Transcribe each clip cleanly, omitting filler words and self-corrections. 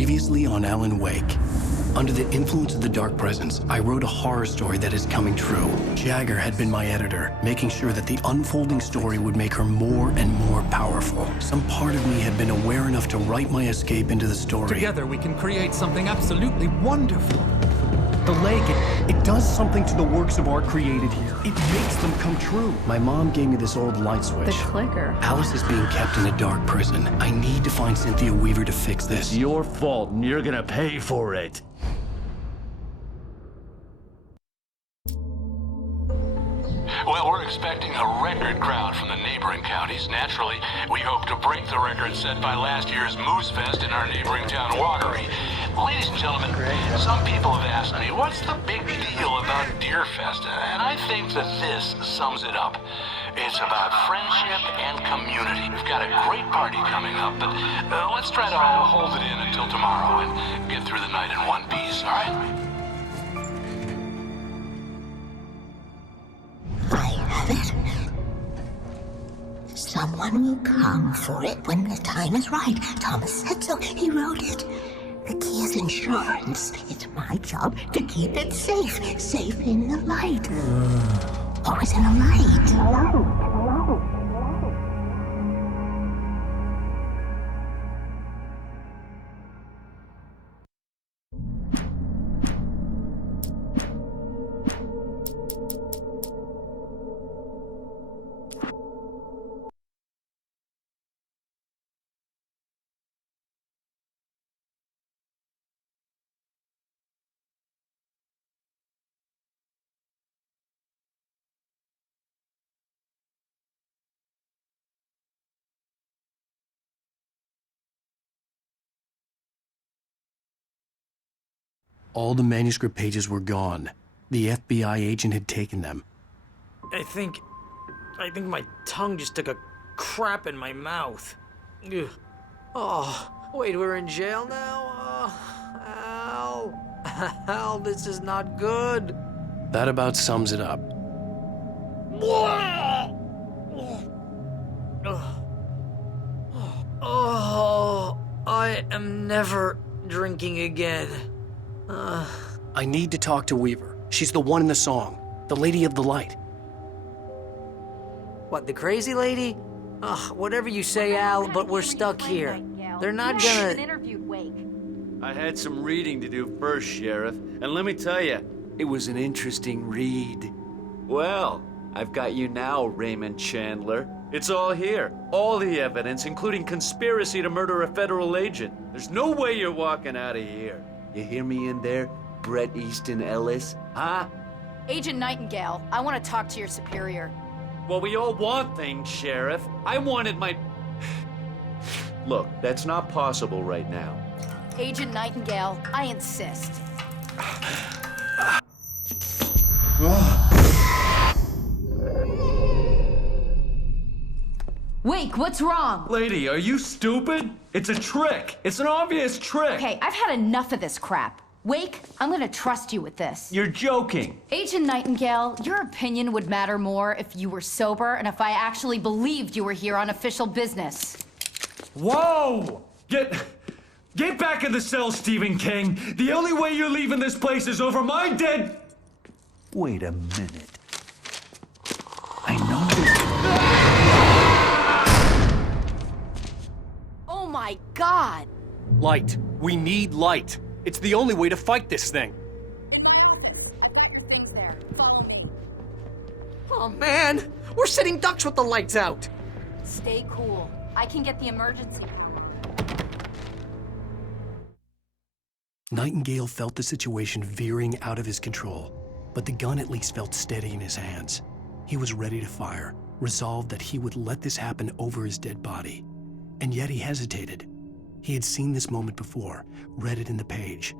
Previously on Alan Wake. Under the influence of the dark presence, I wrote a horror story that is coming true. Jagger had been my editor, making sure that the unfolding story would make her more and more powerful. Some part of me had been aware enough to write my escape into the story. Together we can create something absolutely wonderful. The lake, it does something to the works of art created here. It makes them come true. My mom gave me this old light switch. The clicker. Alice is being kept in a dark prison. I need to find Cynthia Weaver to fix this. It's your fault, and you're gonna pay for it. Well, we're expecting a record crowd from the neighboring counties. Naturally, we hope to break the record set by last year's Moose Fest in our neighboring town, Watery. Ladies and gentlemen, some people have asked me, what's the big deal about Deer Fest? And I think that this sums it up. It's about friendship and community. We've got a great party coming up, but let's try to hold it in until tomorrow and get through the night in one piece, all right? I have it. Someone will come for it when the time is right. Thomas said so. He wrote it. The key is insurance. It's my job to keep it safe. Safe in the light. Always in the light. All the manuscript pages were gone. The FBI agent had taken them. I think my tongue just took a crap in my mouth. Ugh. Oh, wait, we're in jail now? Al, this is not good. That about sums it up. Oh, I am never drinking again. I need to talk to Weaver. She's the one in the song. The Lady of the Light. What, the crazy lady? Ugh, whatever you say, Al, but we're stuck here. They're not gonna... interviewed Wake. I had some reading to do first, Sheriff, and let me tell you, it was an interesting read. Well, I've got you now, Raymond Chandler. It's all here. All the evidence, including conspiracy to murder a federal agent. There's no way you're walking out of here. You hear me in there, Bret Easton Ellis? Huh? Agent Nightingale, I want to talk to your superior. Well, we all want things, Sheriff. I wanted my... Look, that's not possible right now. Agent Nightingale, I insist. Wake, what's wrong? Lady, are you stupid? It's a trick. It's an obvious trick. Okay, I've had enough of this crap. Wake, I'm gonna trust you with this. You're joking. Agent Nightingale, your opinion would matter more if you were sober and if I actually believed you were here on official business. Whoa! Get back in the cell, Stephen King. The only way you're leaving this place is over my dead... Wait a minute. I know this... Oh my God! Light. We need light. It's the only way to fight this thing. In my office. Things there. Follow me. Oh, man! We're sitting ducks with the lights out! Stay cool. I can get the emergency room. Nightingale felt the situation veering out of his control, but the gun at least felt steady in his hands. He was ready to fire, resolved that he would let this happen over his dead body. And yet he hesitated. He had seen this moment before, read it in the page.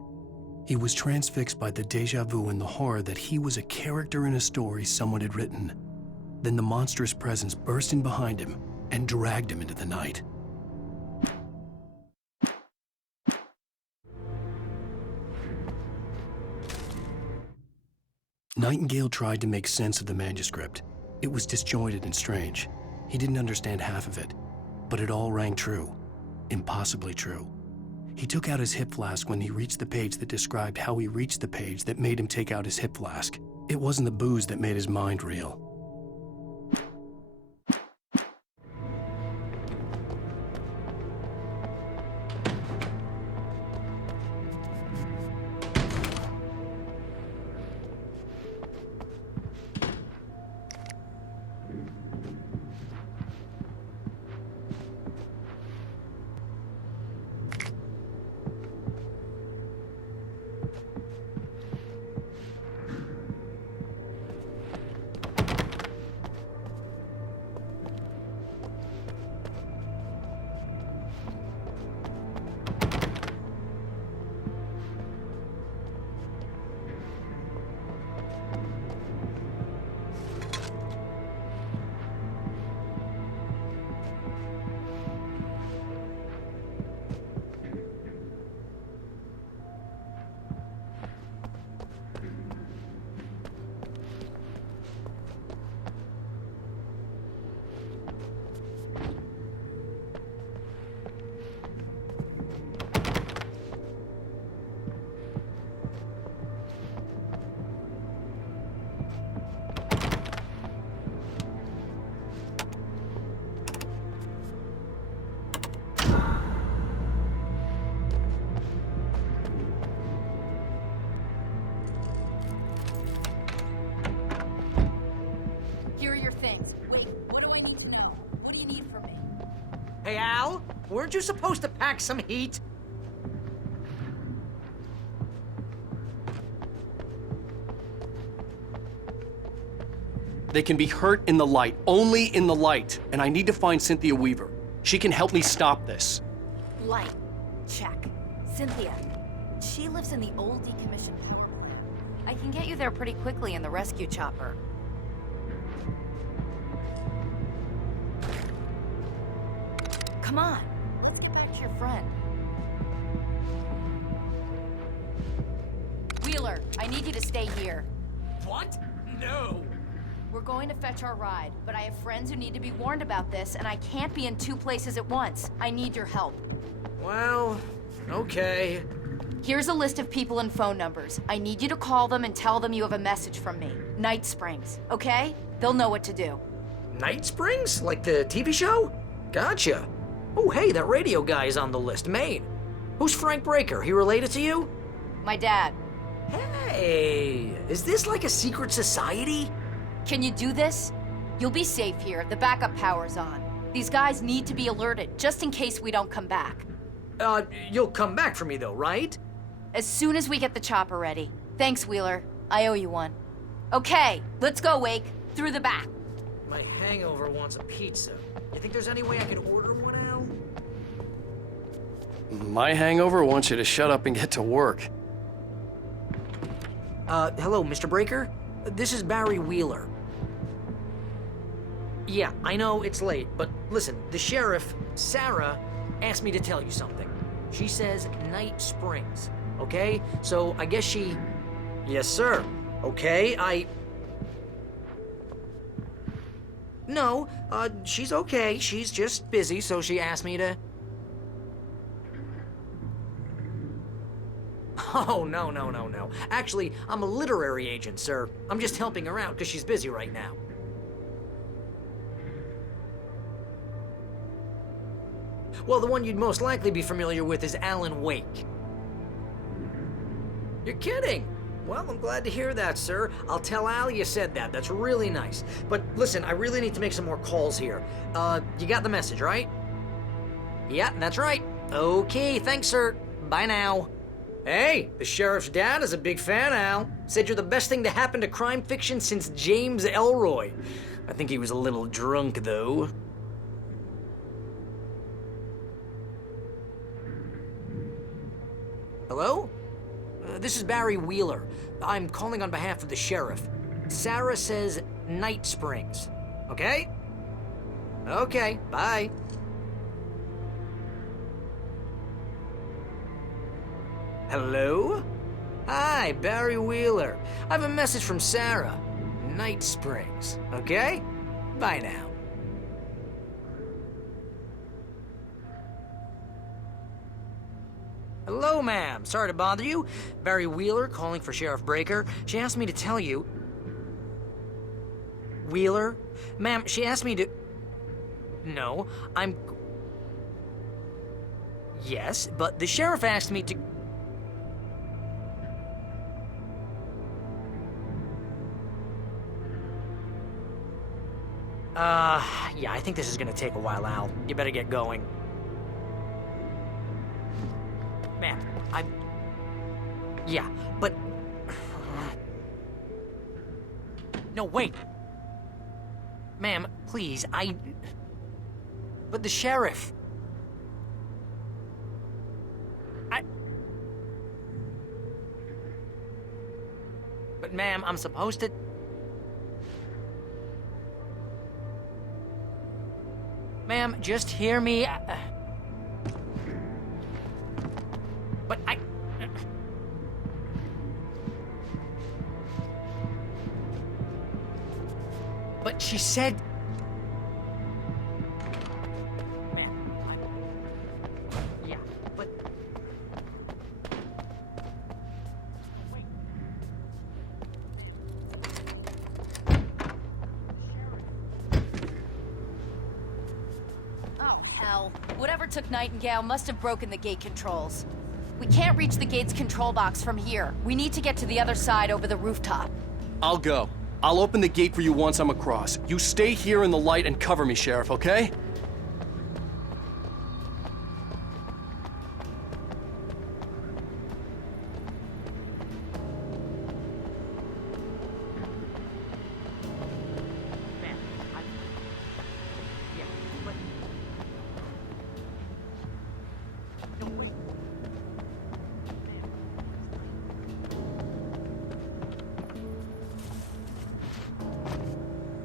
He was transfixed by the déjà vu and the horror that he was a character in a story someone had written. Then the monstrous presence burst in behind him and dragged him into the night. Nightingale tried to make sense of the manuscript. It was disjointed and strange. He didn't understand half of it, but it all rang true. Impossibly true. He took out his hip flask when he reached the page that described how he reached the page that made him take out his hip flask. It wasn't the booze that made his mind reel. Here are your things. Wait, what do I need to know? What do you need from me? Hey, Al, weren't you supposed to pack some heat? They can be hurt in the light, only in the light. And I need to find Cynthia Weaver. She can help me stop this. Light. Check. Cynthia. She lives in the old decommissioned power. I can get you there pretty quickly in the rescue chopper. Come on. Let's get back to your friend. Wheeler, I need you to stay here. What? No. We're going to fetch our ride, but I have friends who need to be warned about this, and I can't be in two places at once. I need your help. Well, okay. Here's a list of people and phone numbers. I need you to call them and tell them you have a message from me. Night Springs, okay? They'll know what to do. Night Springs? Like the TV show? Gotcha. Oh, hey, that radio guy is on the list, Maine. Who's Frank Breaker? He related to you? My dad. Hey, is this like a secret society? Can you do this? You'll be safe here. The backup power's on. These guys need to be alerted, just in case we don't come back. You'll come back for me though, right? As soon as we get the chopper ready. Thanks, Wheeler. I owe you one. Okay, let's go, Wake. Through the back. My hangover wants a pizza. You think there's any way I could order one, Al? My hangover wants you to shut up and get to work. Hello, Mr. Breaker? This is Barry Wheeler. Yeah, I know it's late, but listen, the sheriff, Sarah, asked me to tell you something. She says Night Springs, okay? So I guess she... Yes, sir. Okay, No, she's okay. She's just busy, so she asked me to... Oh, no. Actually, I'm a literary agent, sir. I'm just helping her out because she's busy right now. Well, the one you'd most likely be familiar with is Alan Wake. You're kidding? Well, I'm glad to hear that, sir. I'll tell Al you said that. That's really nice. But listen, I really need to make some more calls here. You got the message, right? Yeah, that's right. Okay, thanks, sir. Bye now. Hey, the sheriff's dad is a big fan, Al. Said you're the best thing to happen to crime fiction since James Elroy. I think he was a little drunk, though. Hello? This is Barry Wheeler. I'm calling on behalf of the sheriff. Sarah says Night Springs. Okay? Okay, bye. Hello? Hi, Barry Wheeler. I have a message from Sarah. Night Springs. Okay? Bye now. Hello, ma'am. Sorry to bother you. Barry Wheeler calling for Sheriff Breaker. She asked me to tell you... Wheeler? Ma'am, she asked me to... No, I'm... Yes, but the sheriff asked me to... Yeah, I think this is gonna take a while, Al. You better get going. Ma'am, I'm... Yeah, but... No, wait! Ma'am, please, But the sheriff... But ma'am, I'm supposed to... Ma'am, just hear me. But But she said... Ma'am, yeah, but... Wait. Oh, hell. Whatever took Nightingale must have broken the gate controls. We can't reach the gate's control box from here. We need to get to the other side over the rooftop. I'll go. I'll open the gate for you once I'm across. You stay here in the light and cover me, Sheriff, okay?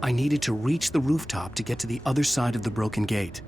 I needed to reach the rooftop to get to the other side of the broken gate.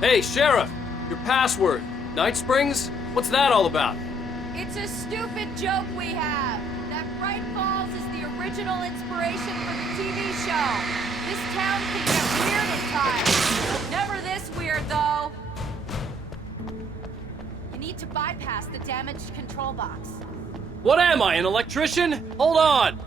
Hey, Sheriff! Your password. Night Springs? What's that all about? It's a stupid joke we have. That Bright Falls is the original inspiration for the TV show. This town can get weird at times. Never this weird, though. You need to bypass the damaged control box. What am I, an electrician? Hold on!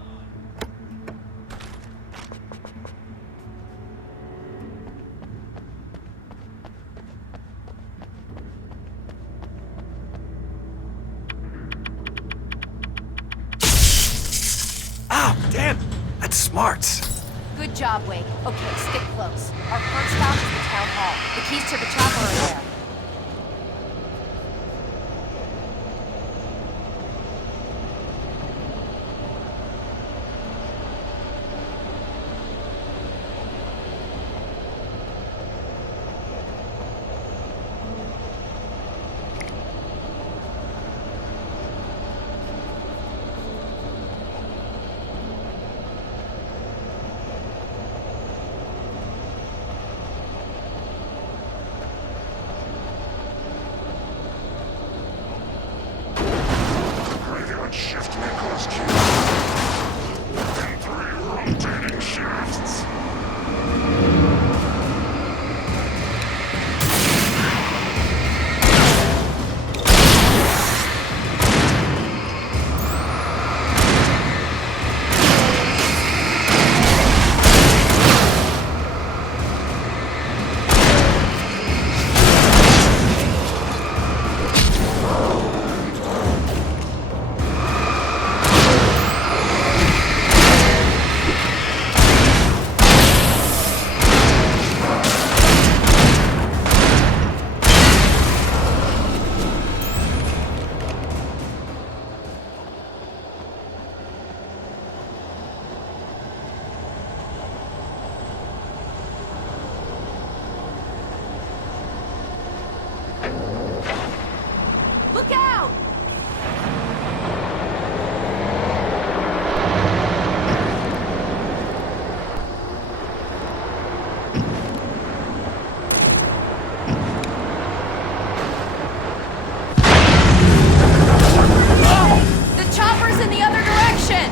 Ah, damn! That's smart. Good job, Wake. Okay, stick close. Our first stop is the town hall. The keys to the chopper are there. Shift Nicholas Q. Within 3 rotating shafts. Look out! The chopper's in the other direction!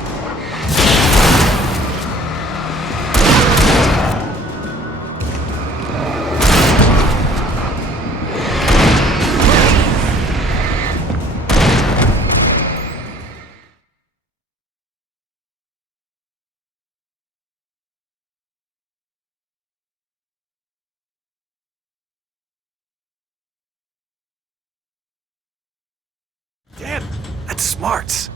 Damn, that's smart.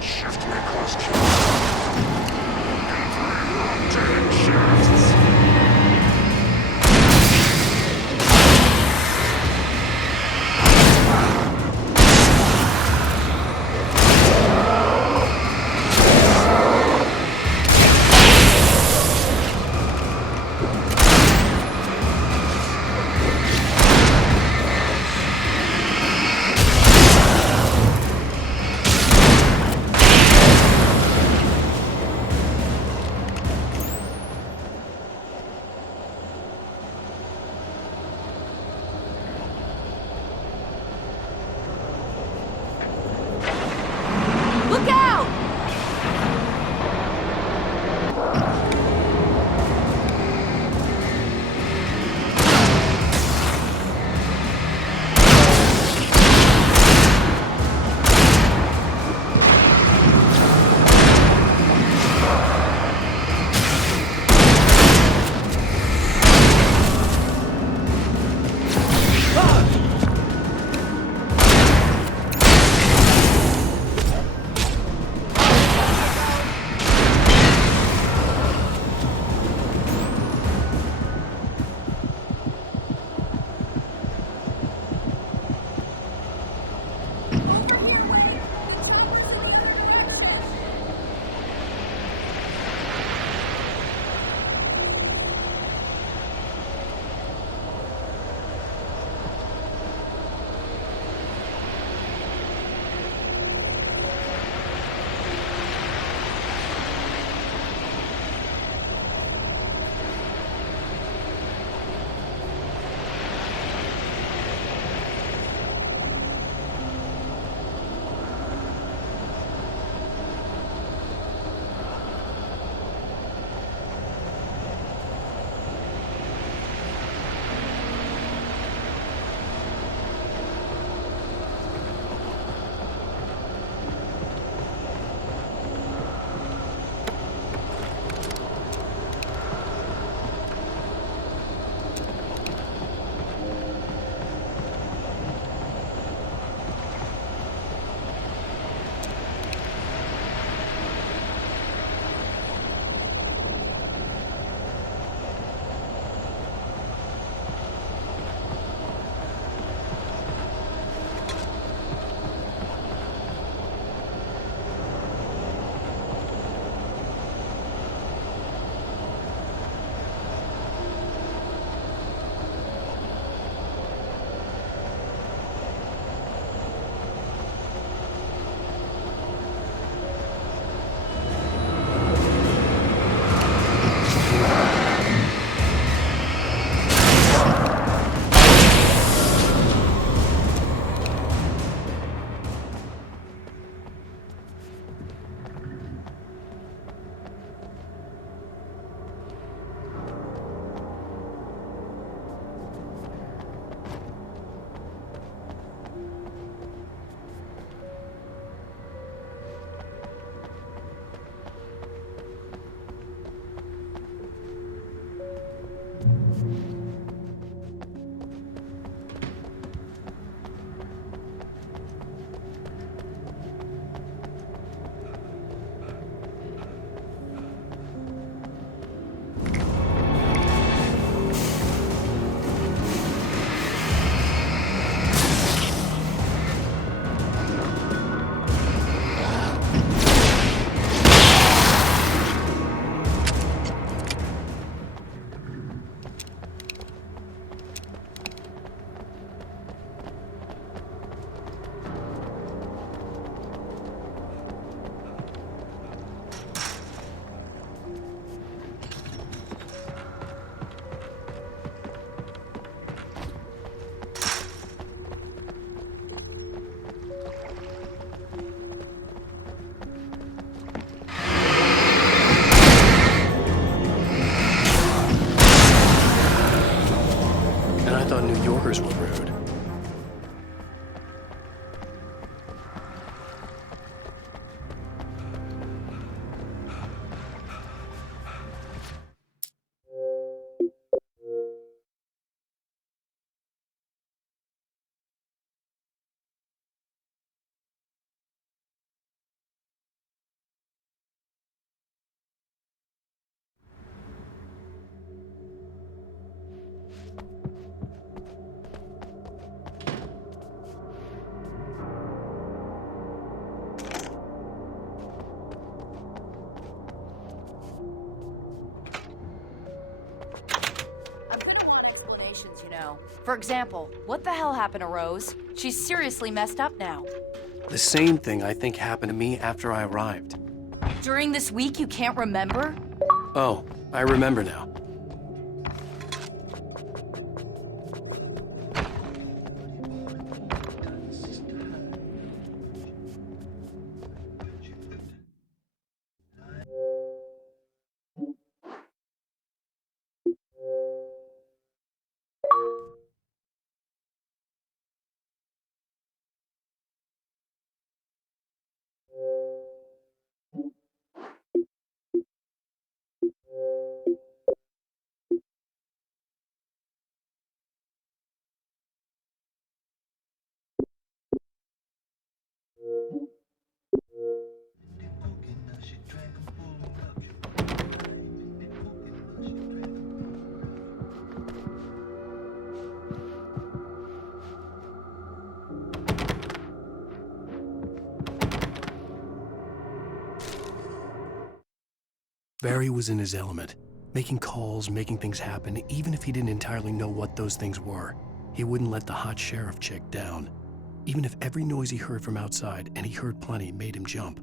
Shift Nicholas Q. Within 3 rotating shafts. For example, what the hell happened to Rose? She's seriously messed up now. The same thing I think happened to me after I arrived. During this week, you can't remember? Oh, I remember now. Barry was in his element, making calls, making things happen, even if he didn't entirely know what those things were. He wouldn't let the hot sheriff chick down. Even if every noise he heard from outside, and he heard plenty, made him jump.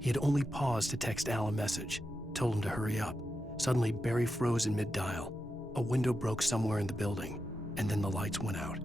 He had only paused to text Al a message, told him to hurry up. Suddenly, Barry froze in mid-dial. A window broke somewhere in the building, and then the lights went out.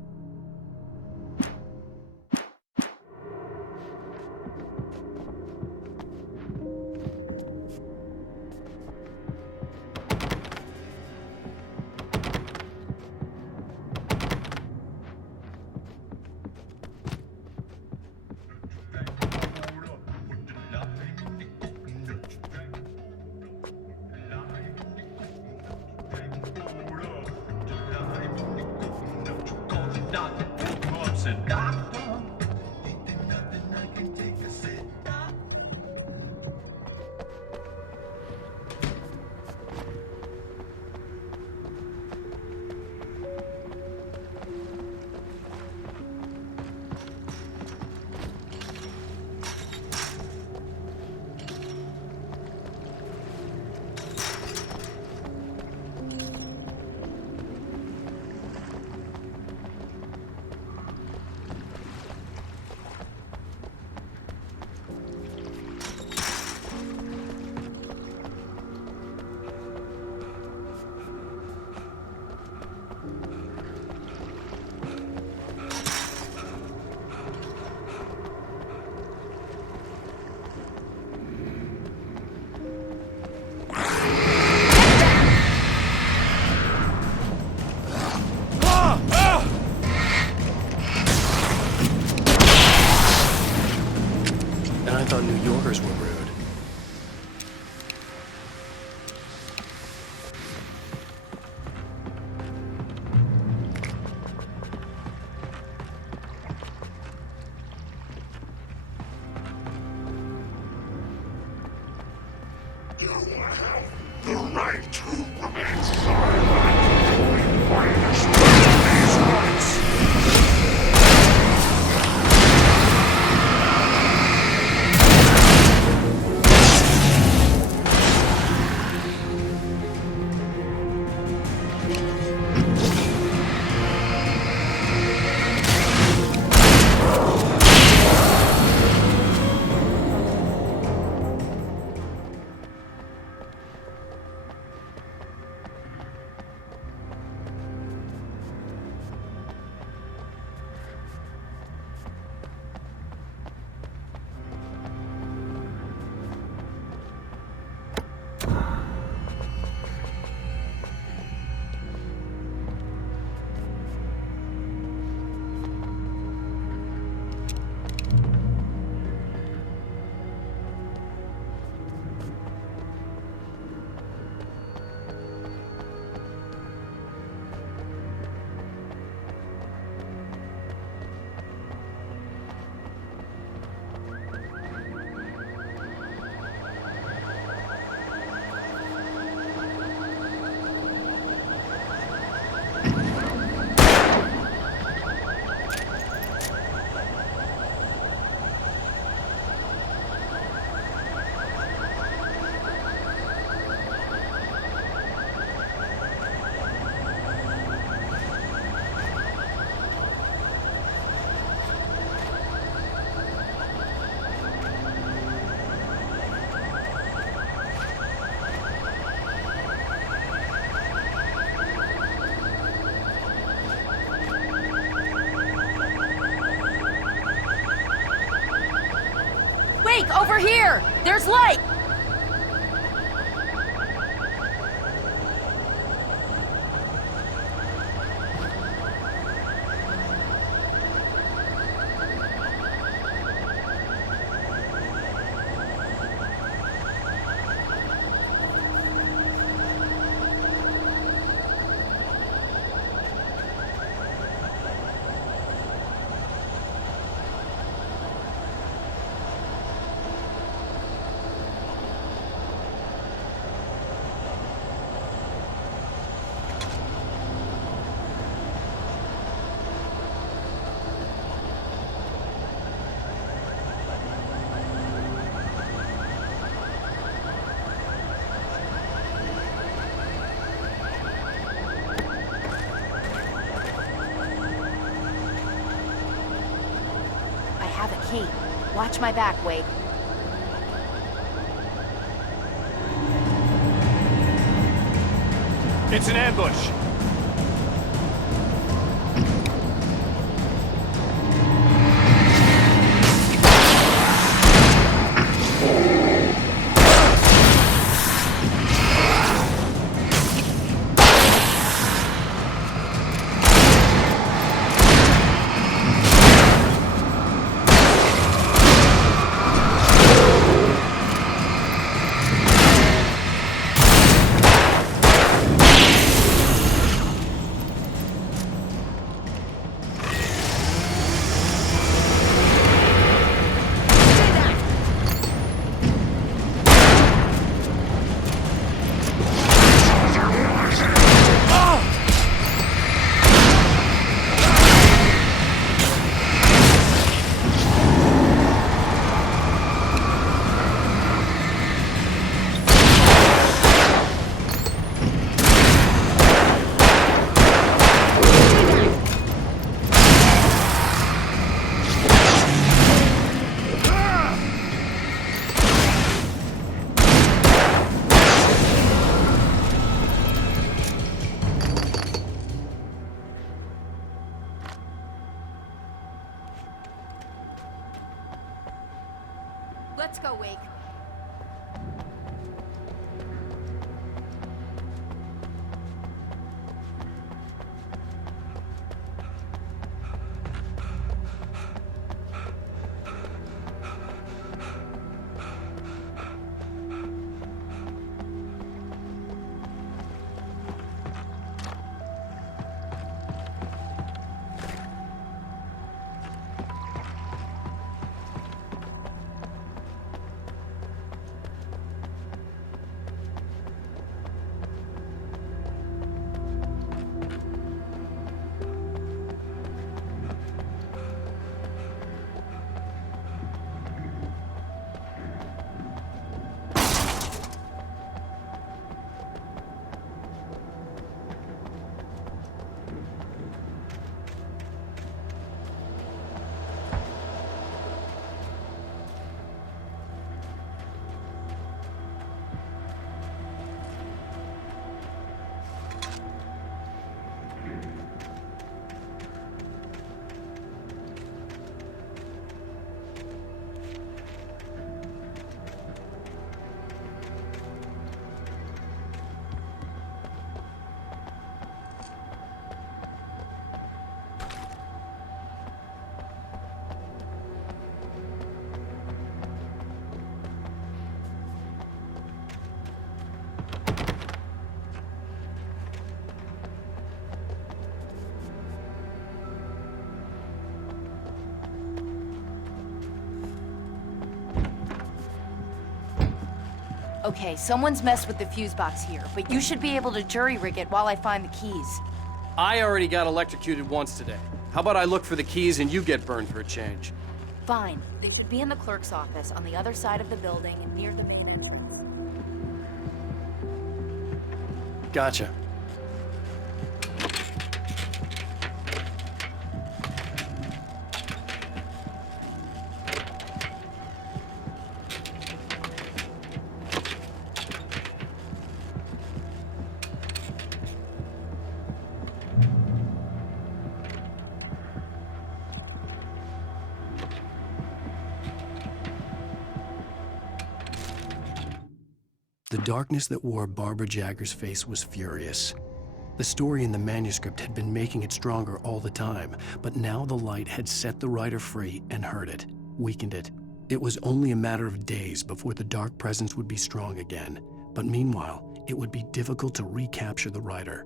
You have the right to remain silent. Why destroy these rights? Wake, over here! There's light! Key. Watch my back, Wake. It's an ambush. Let's go, Wake. Okay, someone's messed with the fuse box here, but you should be able to jury-rig it while I find the keys. I already got electrocuted once today. How about I look for the keys and you get burned for a change? Fine. They should be in the clerk's office on the other side of the building and near the main. Gotcha. The darkness that wore Barbara Jagger's face was furious. The story in the manuscript had been making it stronger all the time, but now the light had set the writer free and hurt it, weakened it. It was only a matter of days before the dark presence would be strong again, but meanwhile, it would be difficult to recapture the writer.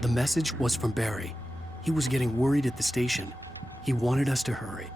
The message was from Barry. He was getting worried at the station. He wanted us to hurry.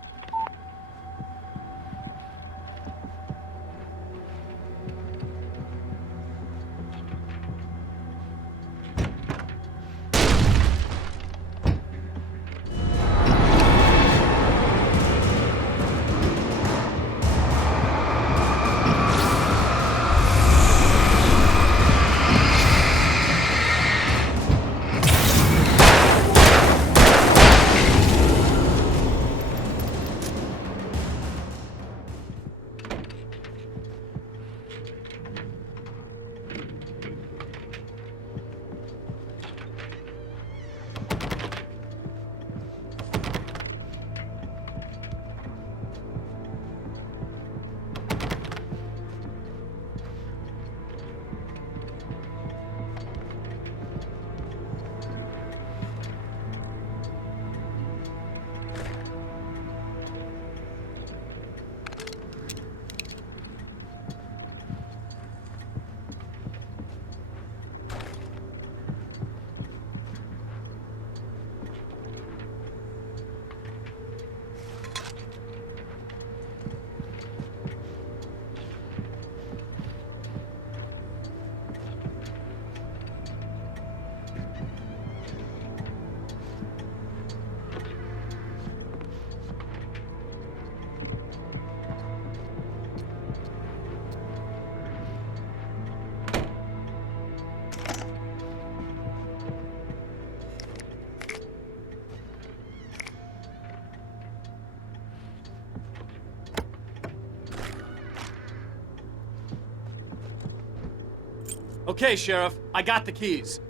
Okay, Sheriff, I got the keys.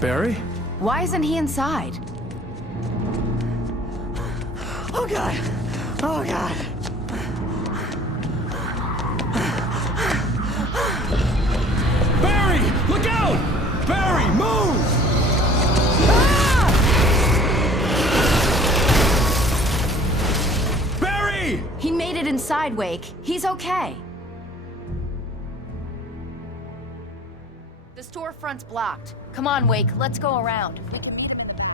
Barry? Why isn't he inside? Oh, God. Oh, God. Barry! Look out! Barry, move! Barry! He made it inside, Wake. He's okay. The storefront's blocked. Come on, Wake. Let's go around. We can meet him in the back.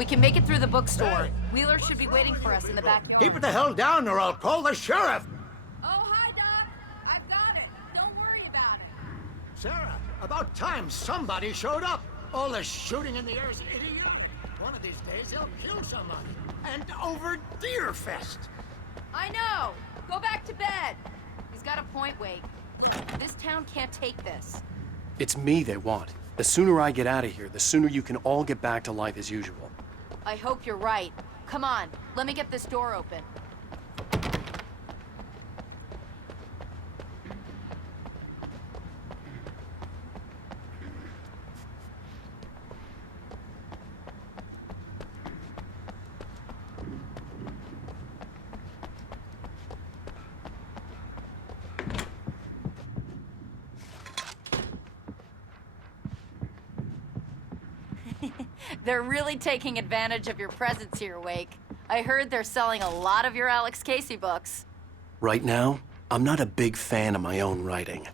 We can make it through the bookstore. Wheeler should be waiting for us in the backyard. Keep it the hell down or I'll call the sheriff! Oh, hi, Doc. I've got it. Don't worry about it. Sarah, about time somebody showed up. All the shooting in the air is idiot. One of these days he'll kill somebody. And over Deerfest. I know. Go back to bed. He's got a point, Wake. This town can't take this. It's me they want. The sooner I get out of here, the sooner you can all get back to life as usual. I hope you're right. Come on, let me get this door open. They're really taking advantage of your presence here, Wake. I heard they're selling a lot of your Alex Casey books. Right now, I'm not a big fan of my own writing.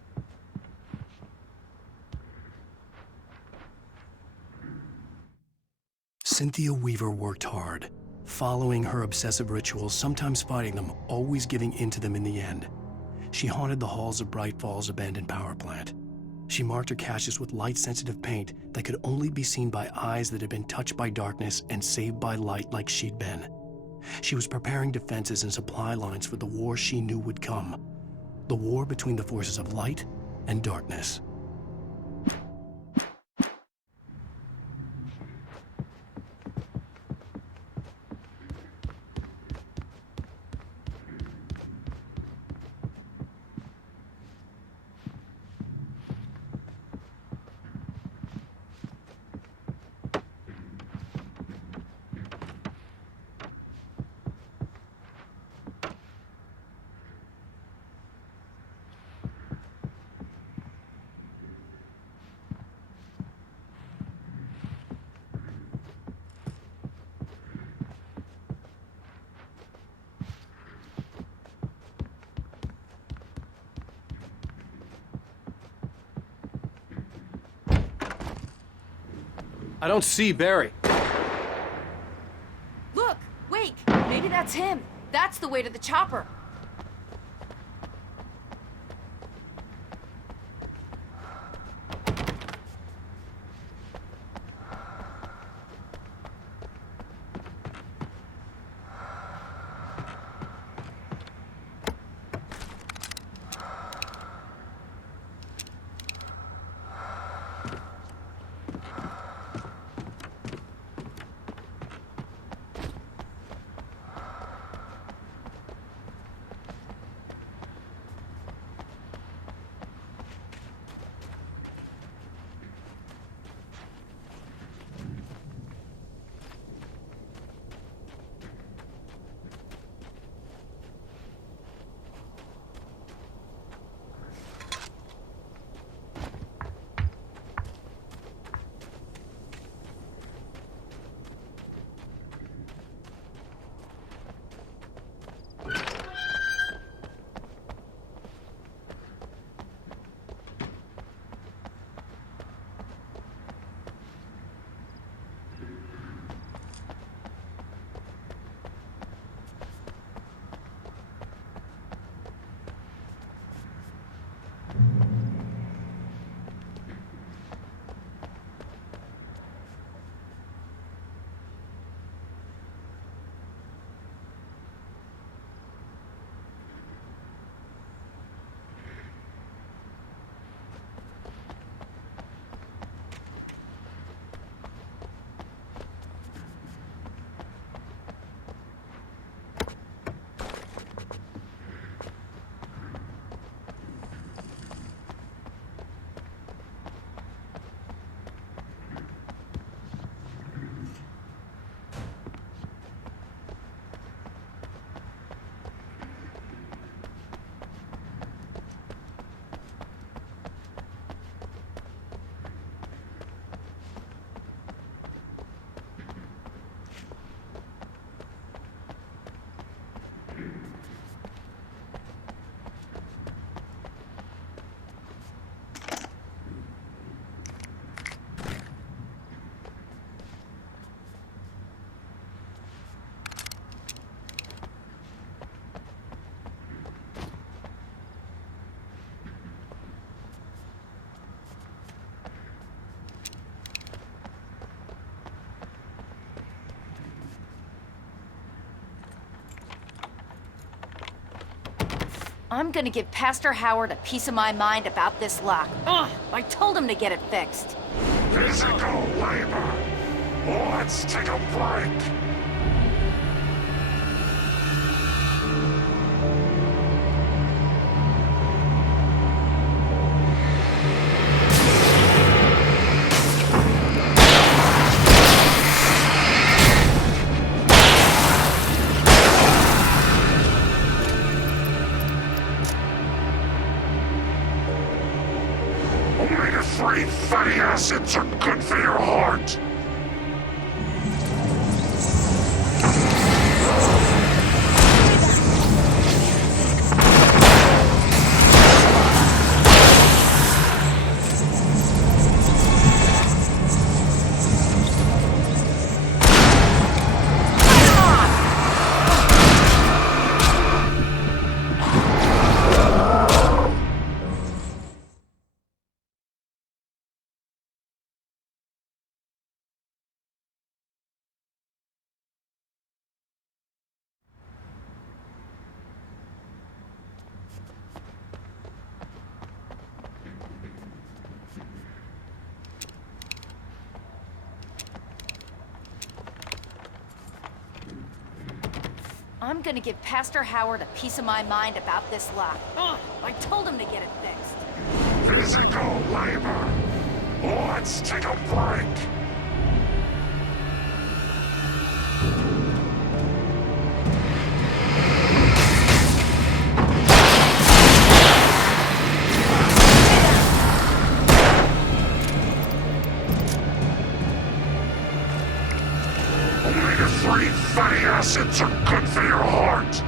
Cynthia Weaver worked hard, following her obsessive rituals, sometimes fighting them, always giving in to them in the end. She haunted the halls of Bright Falls' abandoned power plant. She marked her caches with light-sensitive paint that could only be seen by eyes that had been touched by darkness and saved by light like she'd been. She was preparing defenses and supply lines for the war she knew would come. The war between the forces of light and darkness. I don't see Barry. Look, Wake, maybe that's him. That's the way to the chopper. I'm gonna give Pastor Howard a piece of my mind about this lock. Ugh, I told him to get it fixed. Physical labor. Let's take a break. Omega-3 fatty acids are good for your heart. I'm gonna give Pastor Howard a piece of my mind about this lock. Ugh, I told him to get it fixed. Physical labor. Let's take a break. Omega-3 fatty acids are good for your heart.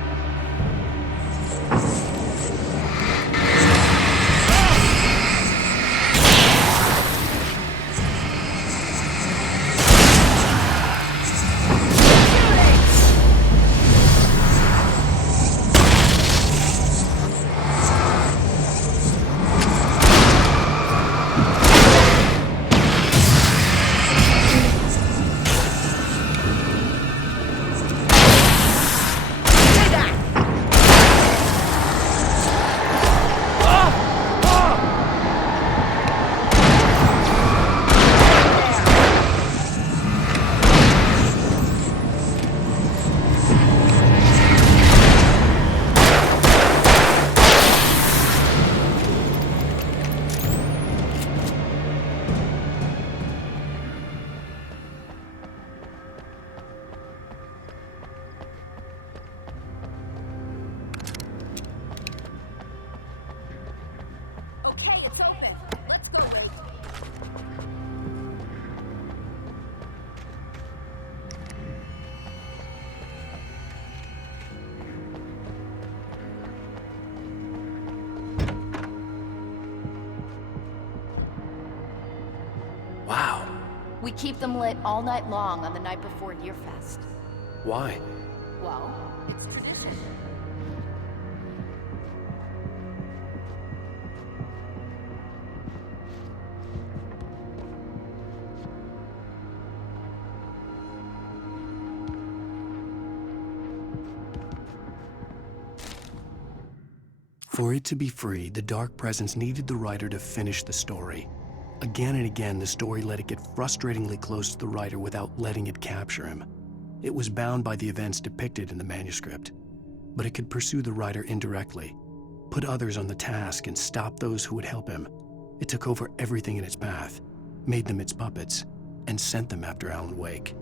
Okay, it's open. Let's go. Wow. We keep them lit all night long on the night before Deerfest. Why? Well, it's tradition. For it to be free, the Dark Presence needed the writer to finish the story. Again and again, the story let it get frustratingly close to the writer without letting it capture him. It was bound by the events depicted in the manuscript, but it could pursue the writer indirectly, put others on the task, and stop those who would help him. It took over everything in its path, made them its puppets, and sent them after Alan Wake.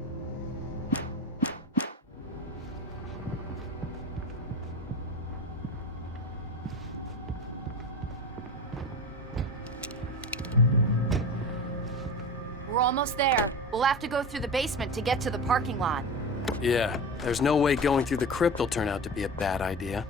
We're almost there. We'll have to go through the basement to get to the parking lot. Yeah, there's no way going through the crypt will turn out to be a bad idea.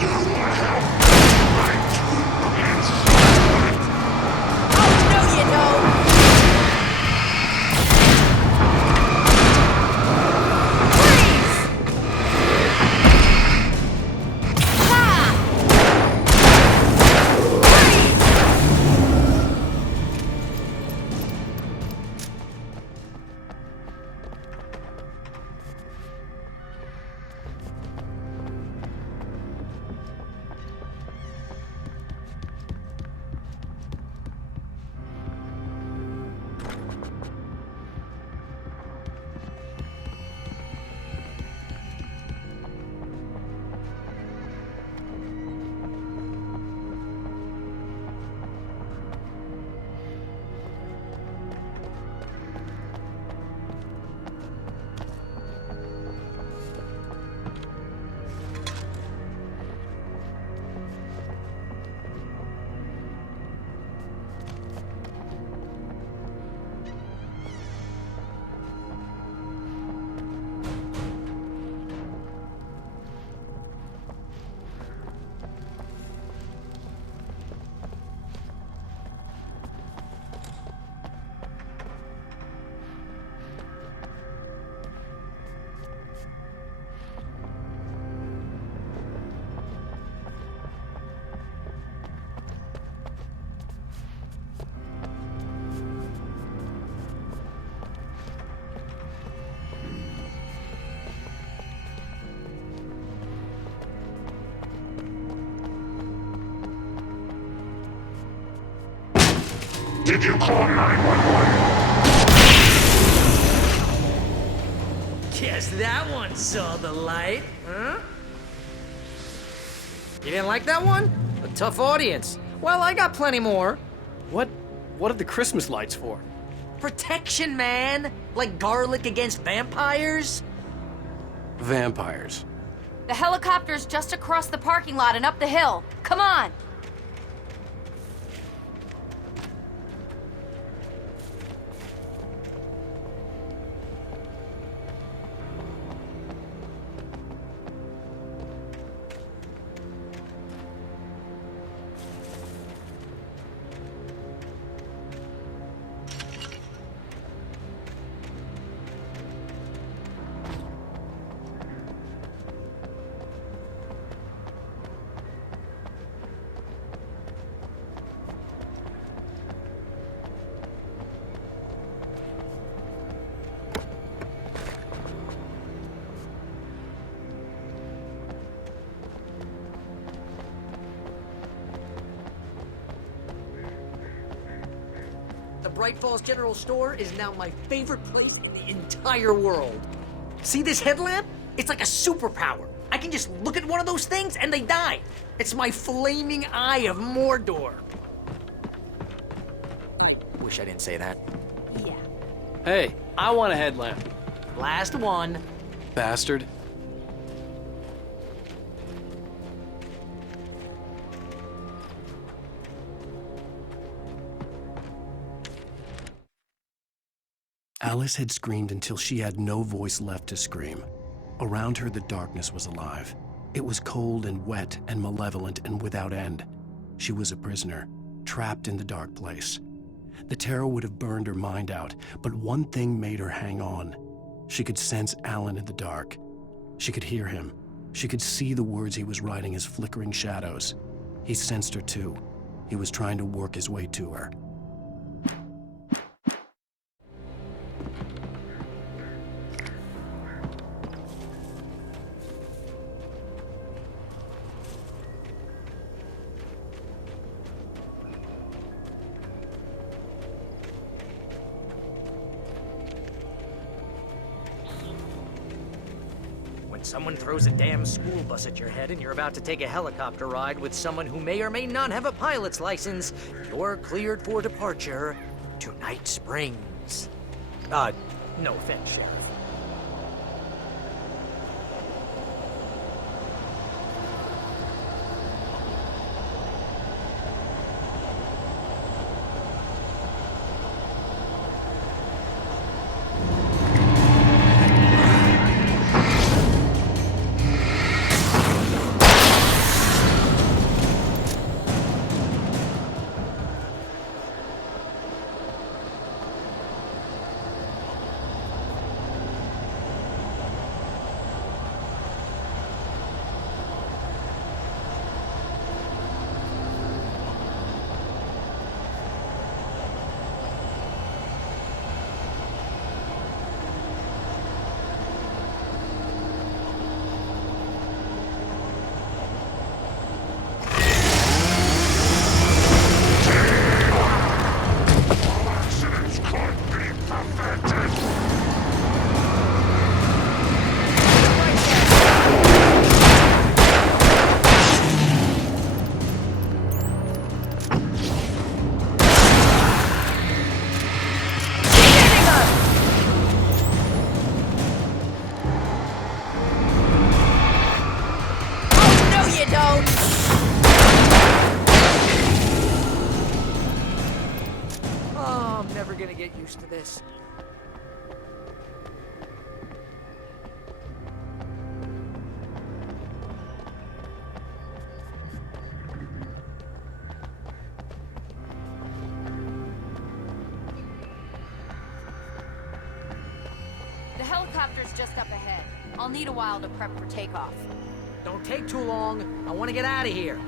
You Did you call 911? Guess that one saw the light, huh? You didn't like that one? A tough audience. Well, I got plenty more. What are the Christmas lights for? Protection, man! Like garlic against vampires? Vampires. The helicopter's just across the parking lot and up the hill. Come on! The Bright Falls General Store is now my favorite place in the entire world. See this headlamp? It's like a superpower. I can just look at one of those things and they die. It's my flaming eye of Mordor. I wish I didn't say that. Yeah. Hey, I want a headlamp. Last one. Bastard. Alice had screamed until she had no voice left to scream. Around her, the darkness was alive. It was cold and wet and malevolent and without end. She was a prisoner, trapped in the dark place. The terror would have burned her mind out, but one thing made her hang on. She could sense Alan in the dark. She could hear him. She could see the words he was writing as flickering shadows. He sensed her too. He was trying to work his way to her. When someone throws a damn school bus at your head and you're about to take a helicopter ride with someone who may or may not have a pilot's license, you're cleared for departure to Night Springs. No offense, Sheriff. Gonna get used to this. The helicopter's just up ahead. I'll need a while to prep for takeoff. Don't take too long. I want to get out of here.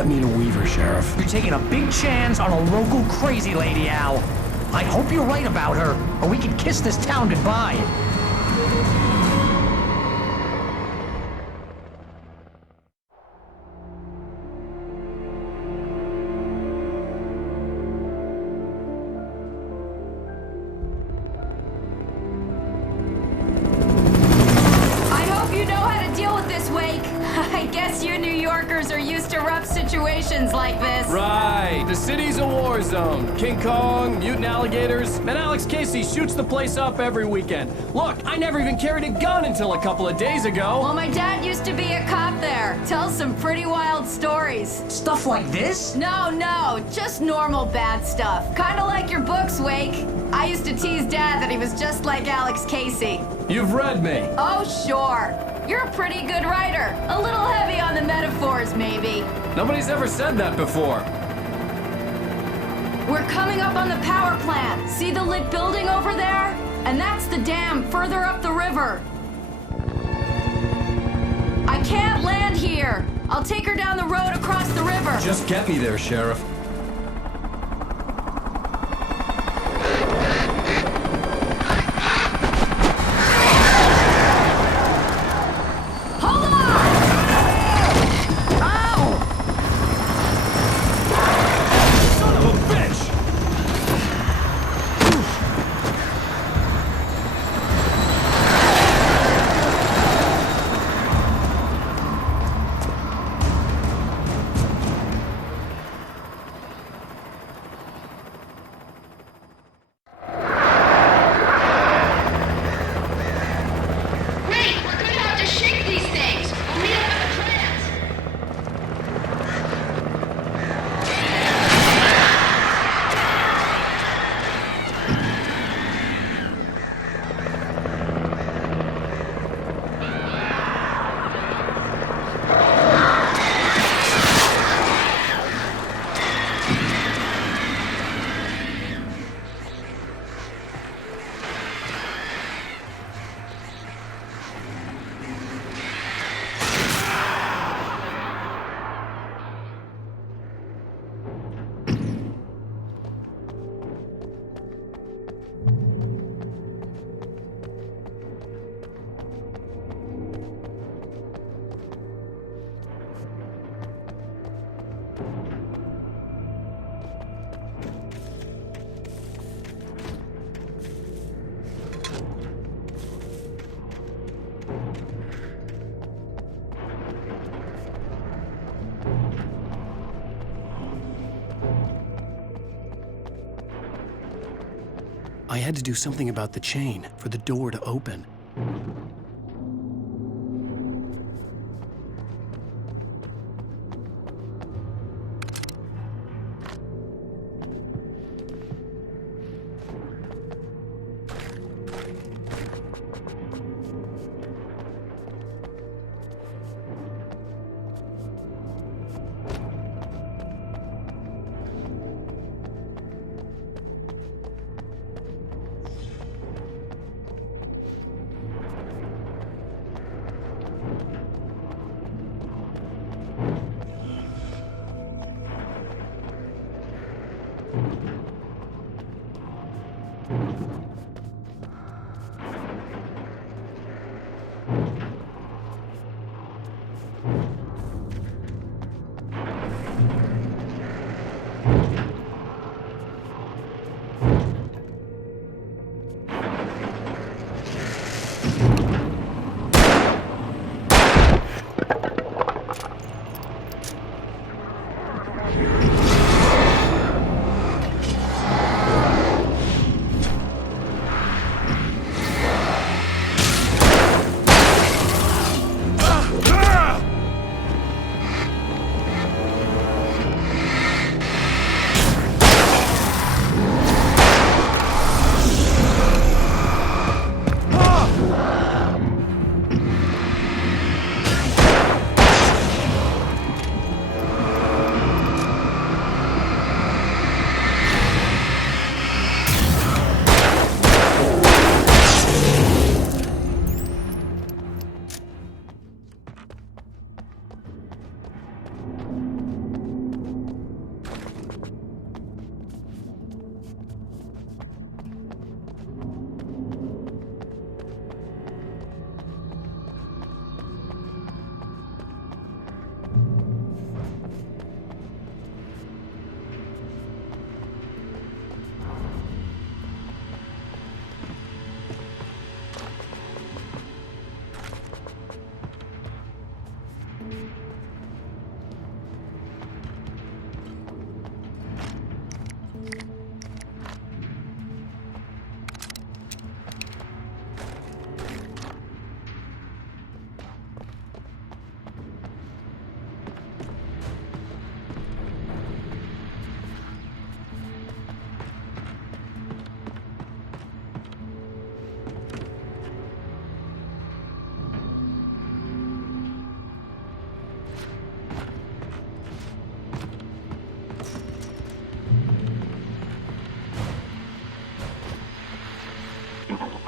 get me to Weaver, Sheriff. You're taking a big chance on a local crazy lady, Al. I hope you're right about her, or we can kiss this town goodbye. Are used to rough situations like this. Right. The city's a war zone. King Kong, mutant alligators, and Alex Casey shoots the place up every weekend. Look, I never even carried a gun until a couple of days ago. Well, my dad used to be a cop there. Tells some pretty wild stories. Stuff like this? No, just normal bad stuff. Kinda like your books, Wake. I used to tease Dad that he was just like Alex Casey. You've read me. Oh, sure. You're a pretty good writer. A little heavy on the metaphors, maybe. Nobody's ever said that before. We're coming up on the power plant. See the lit building over there? And that's the dam further up the river. I can't land here. I'll take her down the road across the river. Just get me there, Sheriff. I had to do something about the chain for the door to open.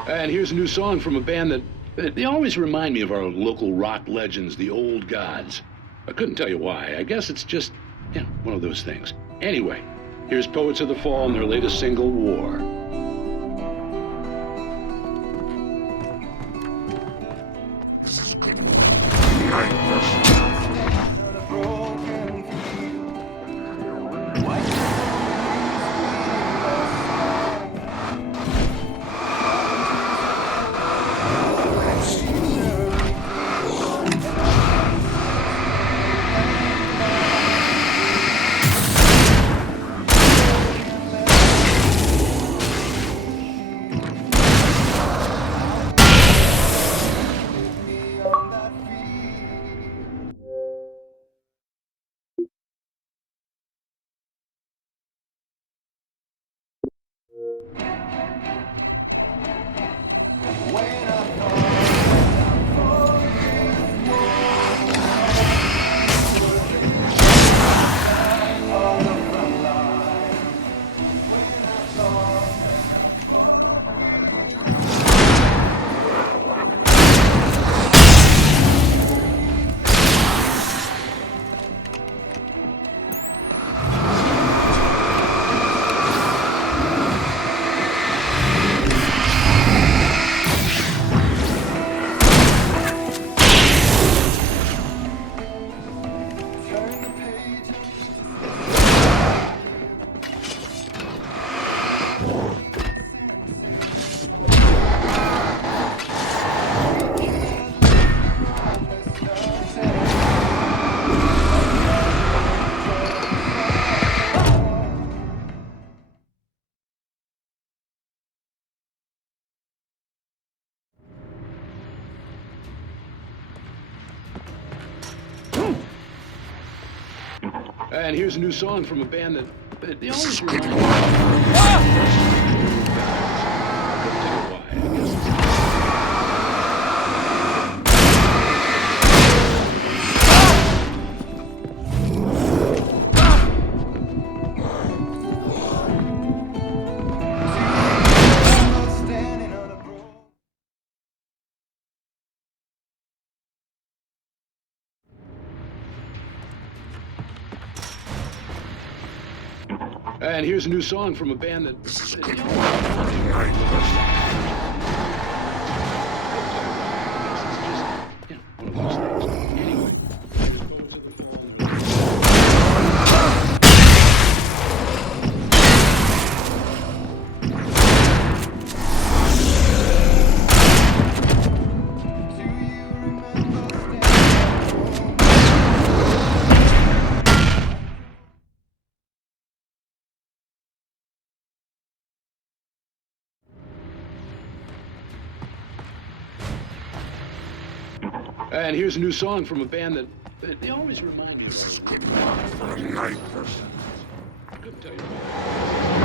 And here's a new song from a band that they always remind me of our local rock legends, the Old Gods. I couldn't tell you why. I guess it's just, one of those things. Anyway, here's Poets of the Fall and their latest single, War. And here's a new song from a band that they always remind me of. And here's a new song from a band that And here's a new song from a band that they always remind me of. I couldn't tell you why.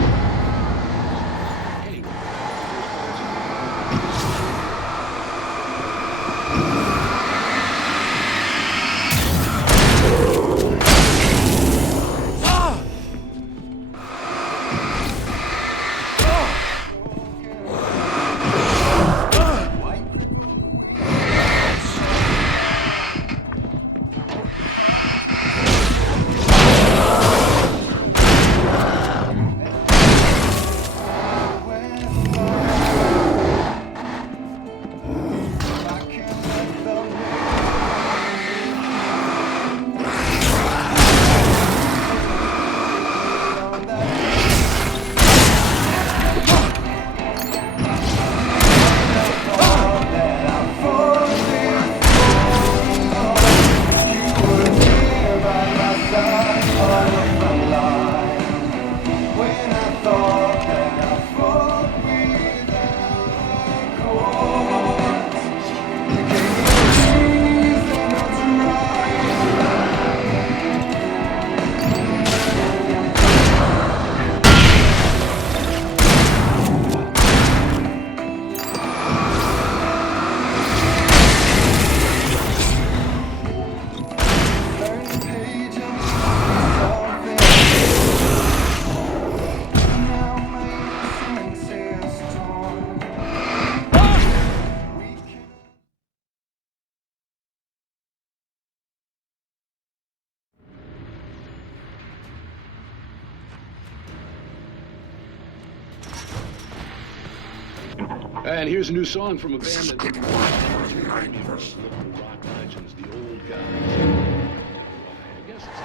And here's a new song from a band that reminds me of our local rock legends, the old guys. I guess it's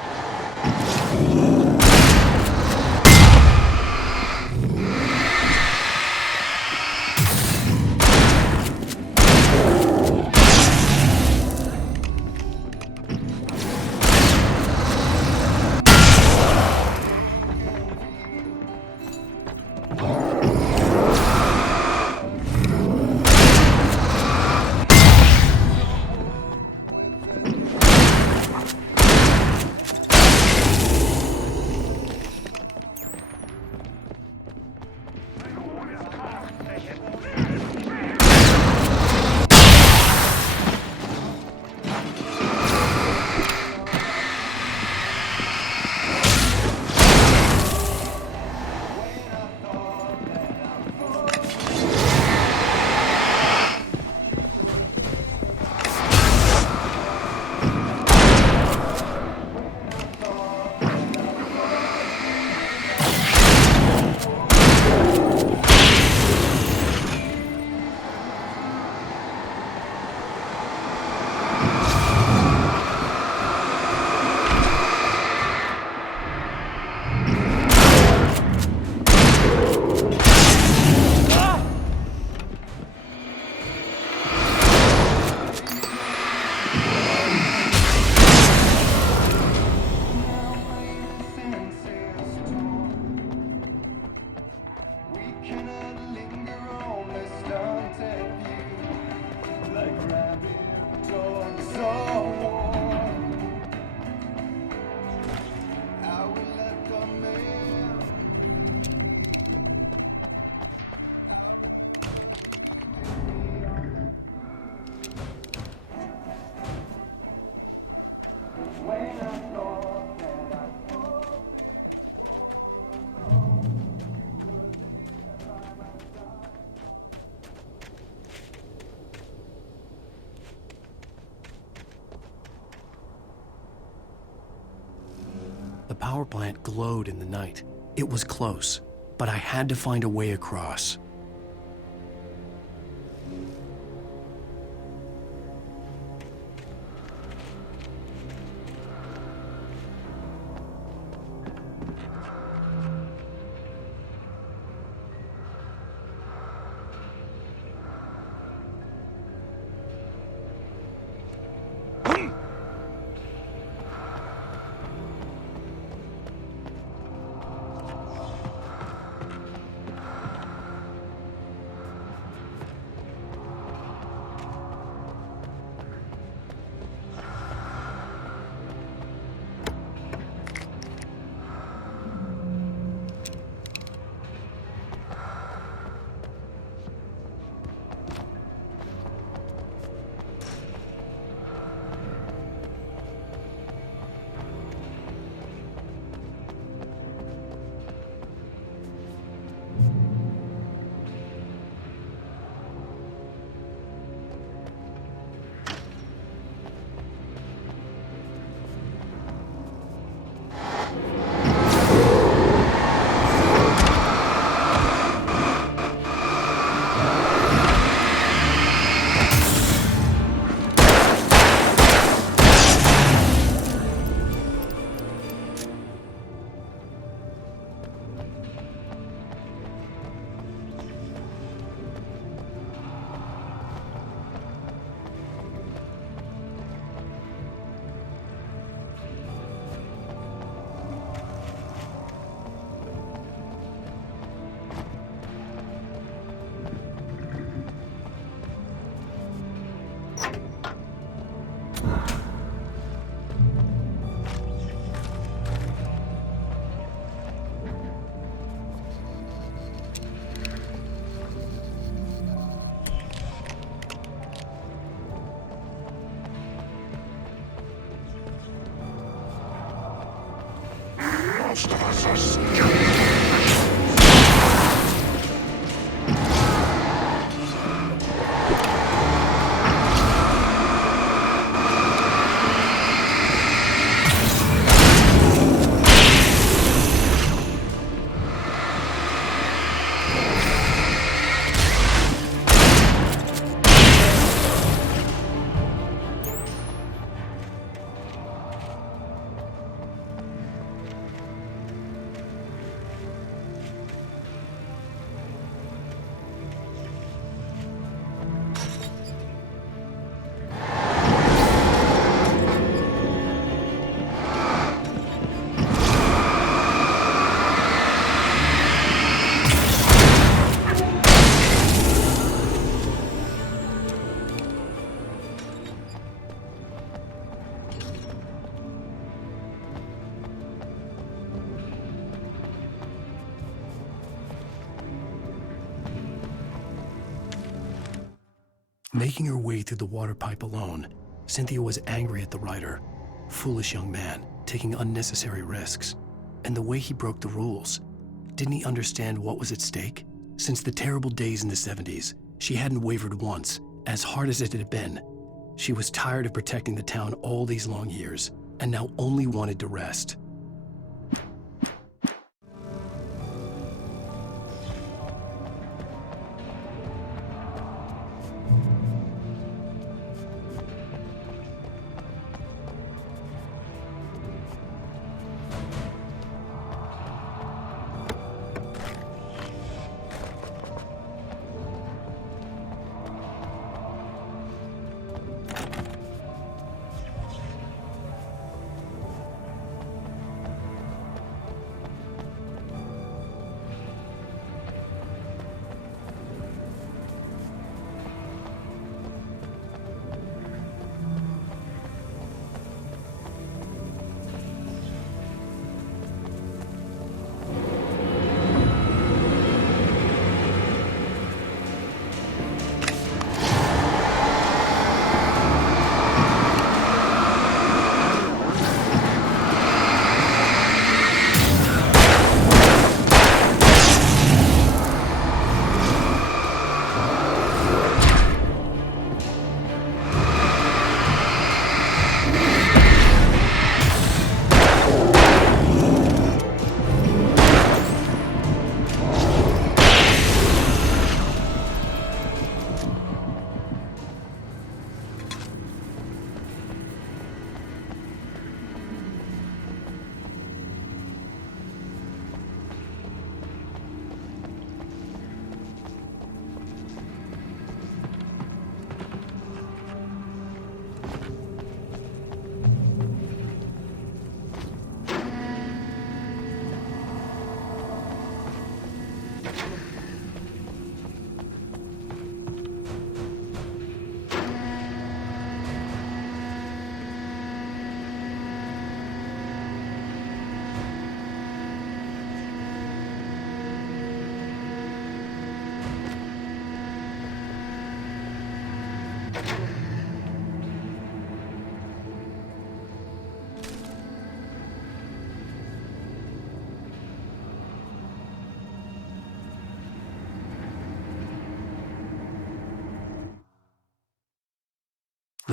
The power plant glowed in the night. It was close, but I had to find a way across. Most of us are stupid. Making her way through the water pipe alone, Cynthia was angry at the writer. Foolish young man, taking unnecessary risks. And the way he broke the rules. Didn't he understand what was at stake? Since the terrible days in the 70s, she hadn't wavered once, as hard as it had been. She was tired of protecting the town all these long years, and now only wanted to rest.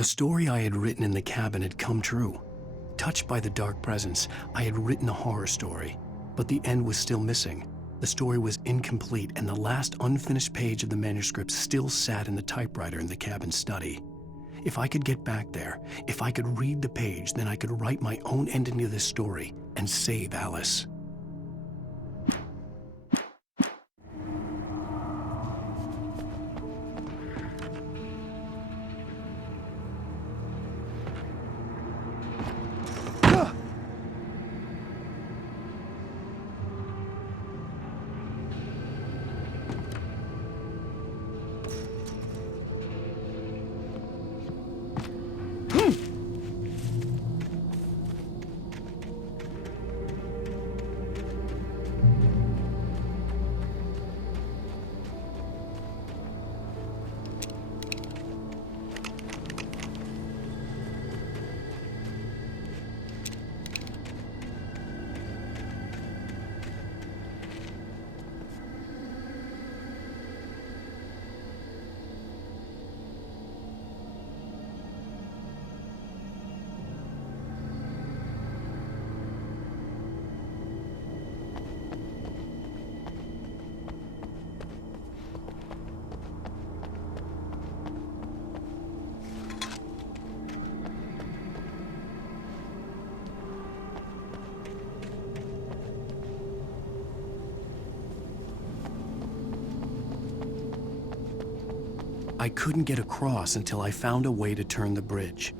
The story I had written in the cabin had come true. Touched by the dark presence, I had written a horror story, but the end was still missing. The story was incomplete, and the last unfinished page of the manuscript still sat in the typewriter in the cabin study. If I could get back there, if I could read the page, then I could write my own ending to this story and save Alice. I couldn't get across until I found a way to turn the bridge.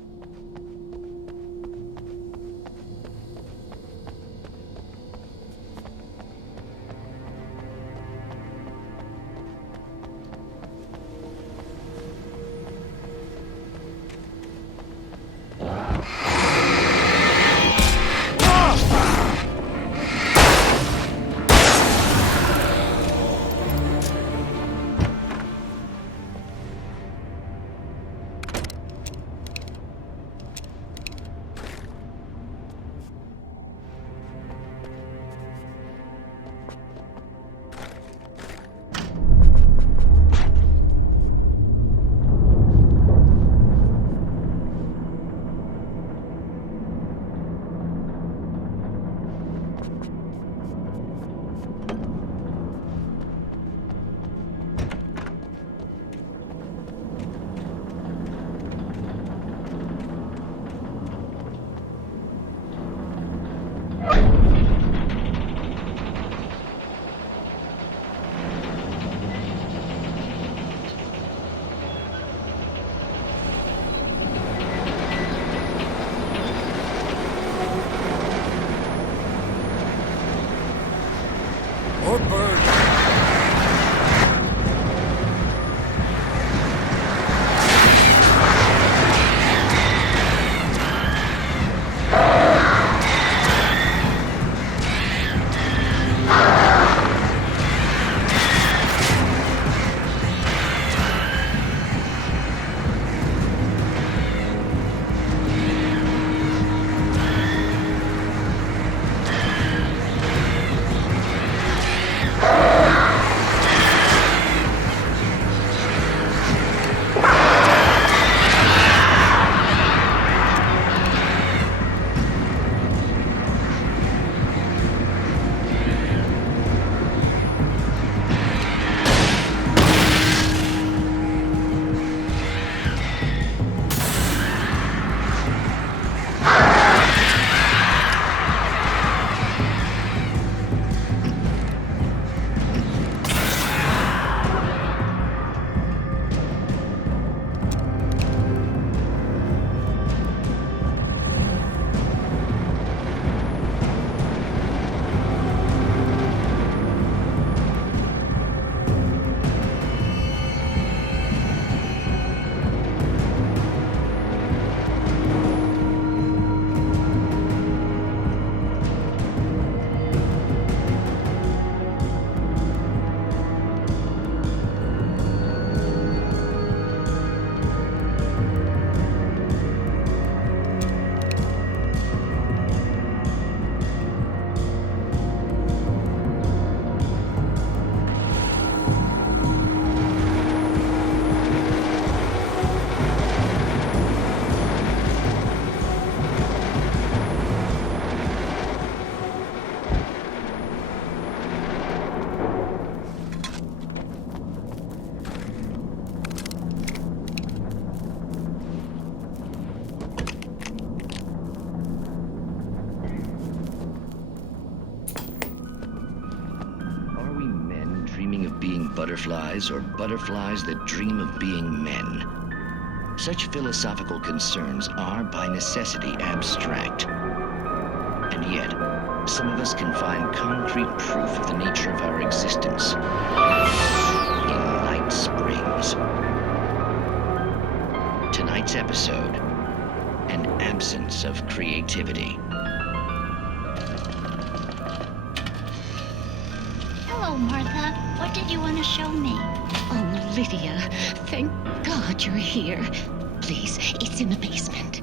butterflies or butterflies that dream of being men. Such philosophical concerns are, by necessity, abstract. And yet, some of us can find concrete proof of the nature of our existence in Night Springs. Tonight's episode, an absence of creativity. Hello, Martha. What did you want to show me? Oh, Lydia, thank God you're here. Please, it's in the basement.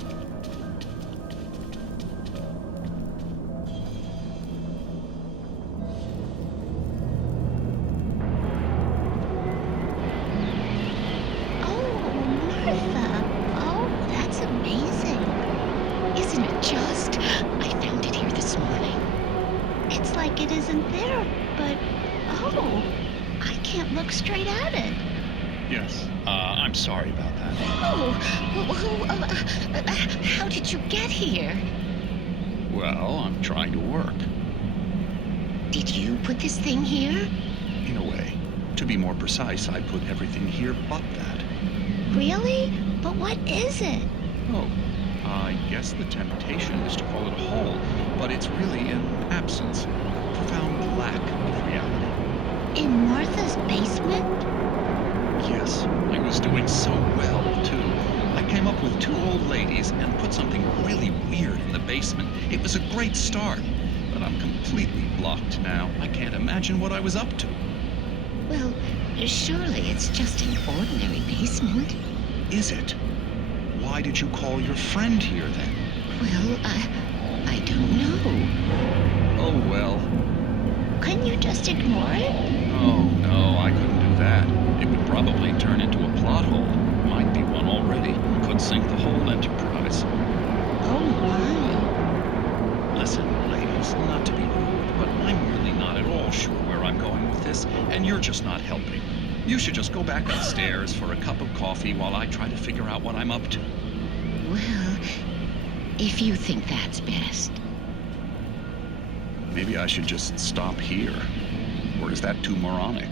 I'm sorry about that. How did you get here? Well, I'm trying to work. Did you put this thing here? In a way. To be more precise, I put everything here but that. Really? But what is it? Oh, I guess the temptation is to call it a hole, but it's really an absence, a profound lack of reality. In Martha's basement? Yes, I was doing so well, too. I came up with 2 old ladies and put something really weird in the basement. It was a great start, but I'm completely blocked now. I can't imagine what I was up to. Well, surely it's just an ordinary basement. Is it? Why did you call your friend here, then? Well, I don't know. Oh, well. Couldn't you just ignore it? Oh, no, I couldn't do that. It would probably turn into a plot hole. Might be one already. Could sink the whole enterprise. Oh, my. Listen, ladies, not to be rude, but I'm really not at all sure where I'm going with this, and you're just not helping. You should just go back upstairs for a cup of coffee while I try to figure out what I'm up to. Well, if you think that's best. Maybe I should just stop here. Or is that too moronic?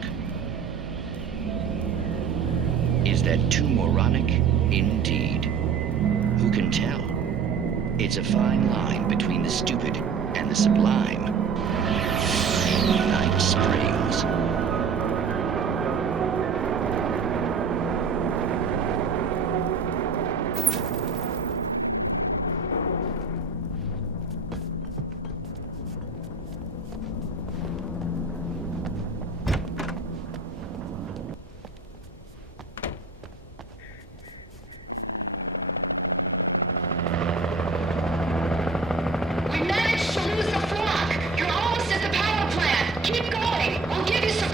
Is that too moronic? Indeed. Who can tell? It's a fine line between the stupid and the sublime. Night Springs. We managed to lose the flock. You're almost at the power plant. Keep going. We'll give you some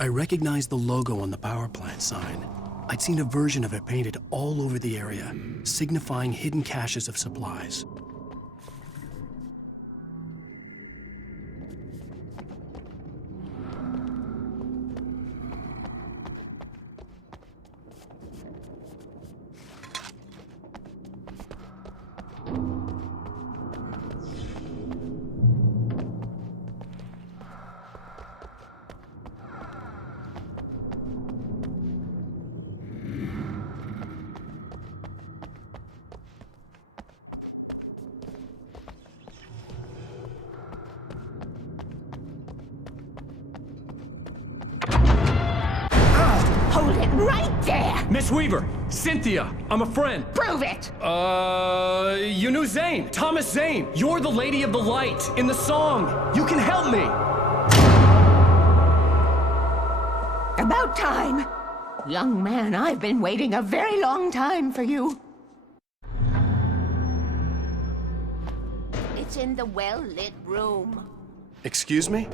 I recognized the logo on the power plant sign. I'd seen a version of it painted all over the area, signifying hidden caches of supplies. Hold it right there! Miss Weaver! Cynthia! I'm a friend! Prove it! You knew Zane! Thomas Zane! You're the Lady of the Light in the song! You can help me! About time! Young man, I've been waiting a very long time for you. It's in the well-lit room. Excuse me?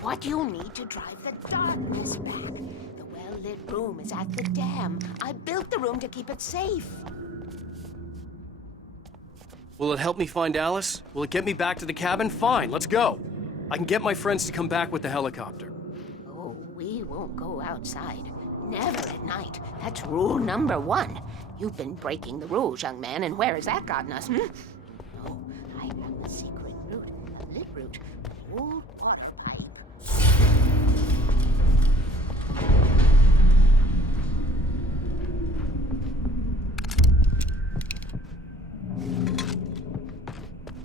What you need to drive the darkness back. The well-lit room is at the dam. I built the room to keep it safe. Will it help me find Alice? Will it get me back to the cabin? Fine, let's go. I can get my friends to come back with the helicopter. Oh, we won't go outside. Never at night. That's rule number 1. You've been breaking the rules, young man, and where has that gotten us, No, I have a secret route, a lit route, an old water pipe.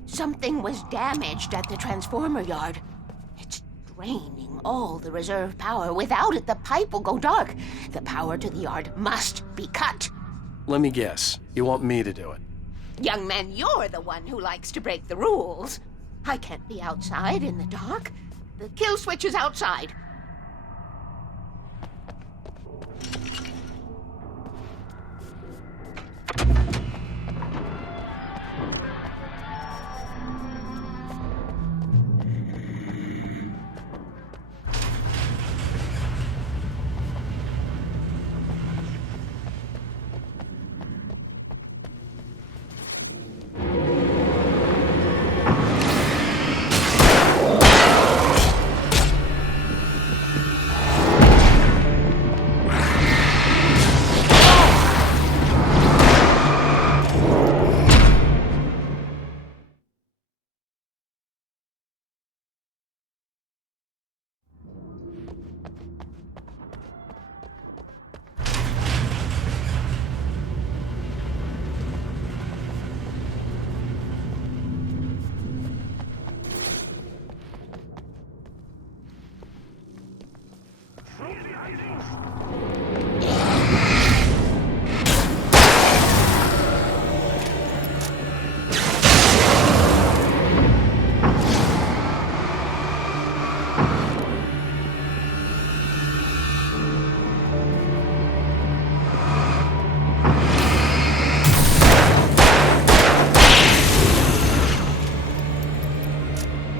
Something was damaged at the transformer yard. It's draining all the reserve power. Without it, the pipe will go dark. The power to the yard must be cut. Let me guess. You want me to do it? Young man, you're the one who likes to break the rules. I can't be outside in the dark. The kill switch is outside.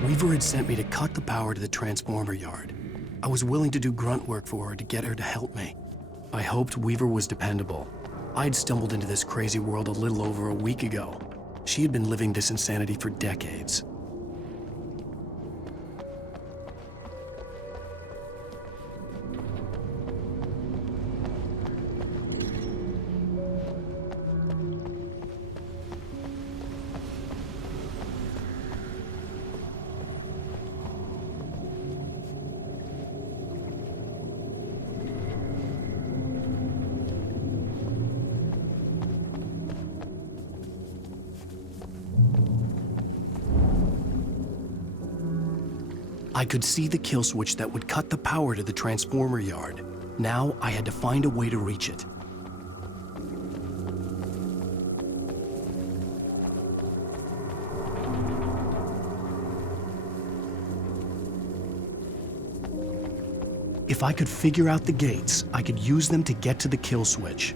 Weaver had sent me to cut the power to the transformer yard. I was willing to do grunt work for her to get her to help me. I hoped Weaver was dependable. I'd stumbled into this crazy world a little over a week ago. She had been living this insanity for decades. I could see the kill switch that would cut the power to the transformer yard. Now I had to find a way to reach it. If I could figure out the gates, I could use them to get to the kill switch.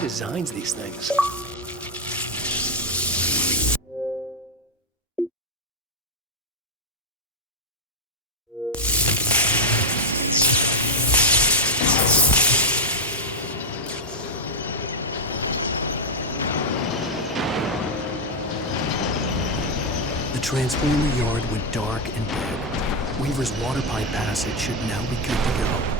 Designs these things. The transformer yard went dark and dead. Weaver's water pipe passage should now be good to go.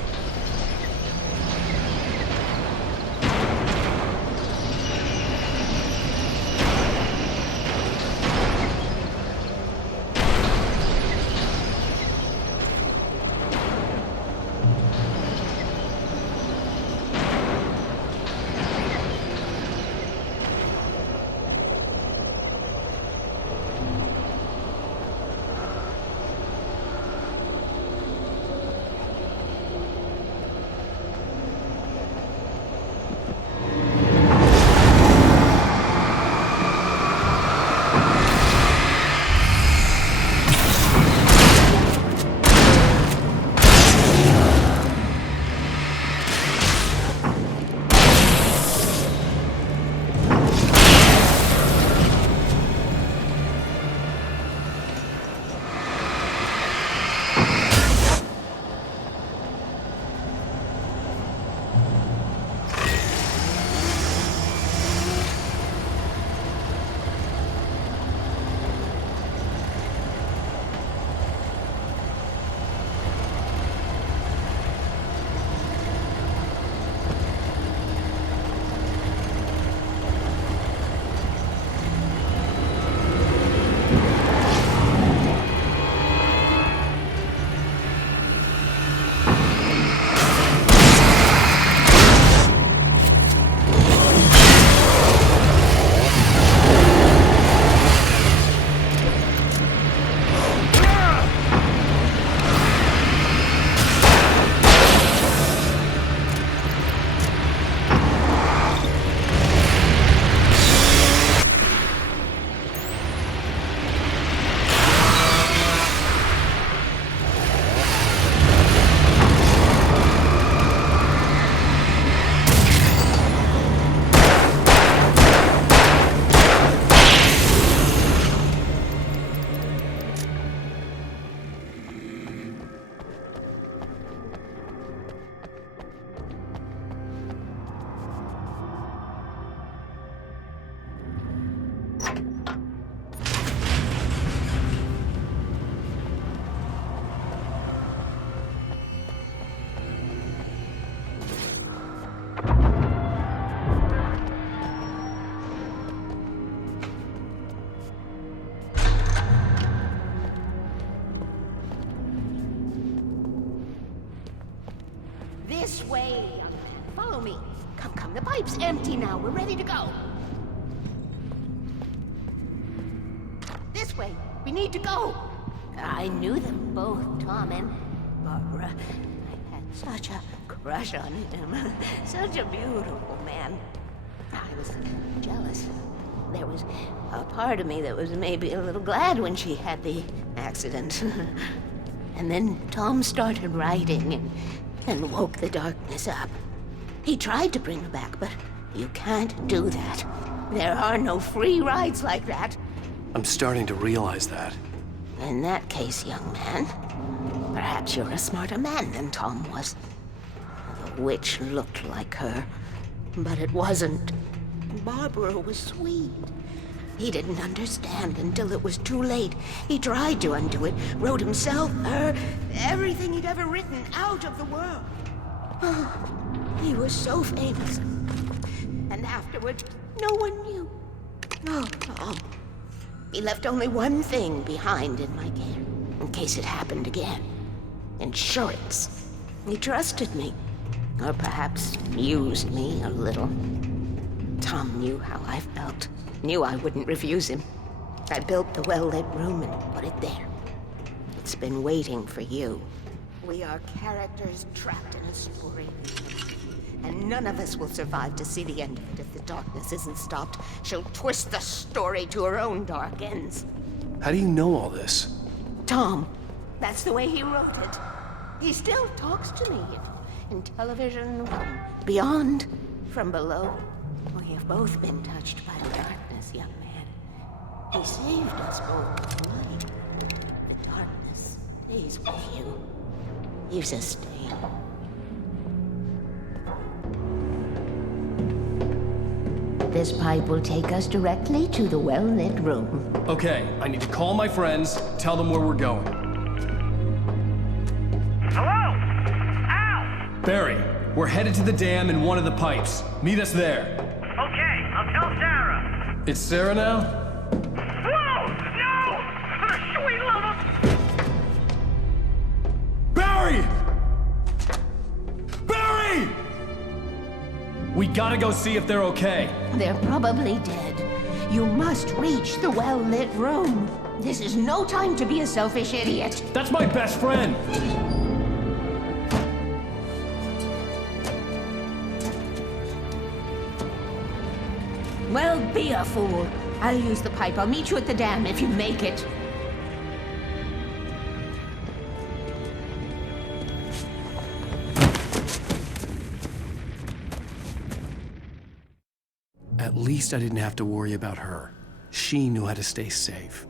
This way, young man. Follow me. Come, come. The pipe's empty now. We're ready to go. This way. We need to go. I knew them both, Tom and Barbara. I had such a crush on him. Such a beautiful man. I was jealous. There was a part of me that was maybe a little glad when she had the accident. And then Tom started writing and woke the darkness up. He tried to bring her back, but you can't do that. There are no free rides like that. I'm starting to realize that. In that case, young man, perhaps you're a smarter man than Tom was. which looked like her, but it wasn't. Barbara was sweet. He didn't understand until it was too late. He tried to undo it, wrote himself, her, everything he'd ever written out of the world. Oh, he was so famous. And afterward, no one knew. Oh, Tom. He left only one thing behind in my care, in case it happened again. Insurance. He trusted me. Or perhaps used me a little. Tom knew how I felt. Knew I wouldn't refuse him. I built the well-lit room and put it there. It's been waiting for you. We are characters trapped in a story. And none of us will survive to see the end of it if the darkness isn't stopped. She'll twist the story to her own dark ends. How do you know all this? Tom, that's the way he wrote it. He still talks to me in television, from beyond, from below. We have both been touched by the darkness, young man. He saved us both with light. The darkness stays with you. You sustain. This pipe will take us directly to the well-lit room. Okay, I need to call my friends, tell them where we're going. Hello? Al! Barry, we're headed to the dam in one of the pipes. Meet us there. Okay, I'll tell Sarah. It's Sarah now? Whoa! No! For the sweet love of... Barry! Barry! We gotta go see if they're okay. They're probably dead. You must reach the well-lit room. This is no time to be a selfish idiot. That's my best friend. Well, be a fool. I'll use the pipe. I'll meet you at the dam if you make it. At least I didn't have to worry about her. She knew how to stay safe.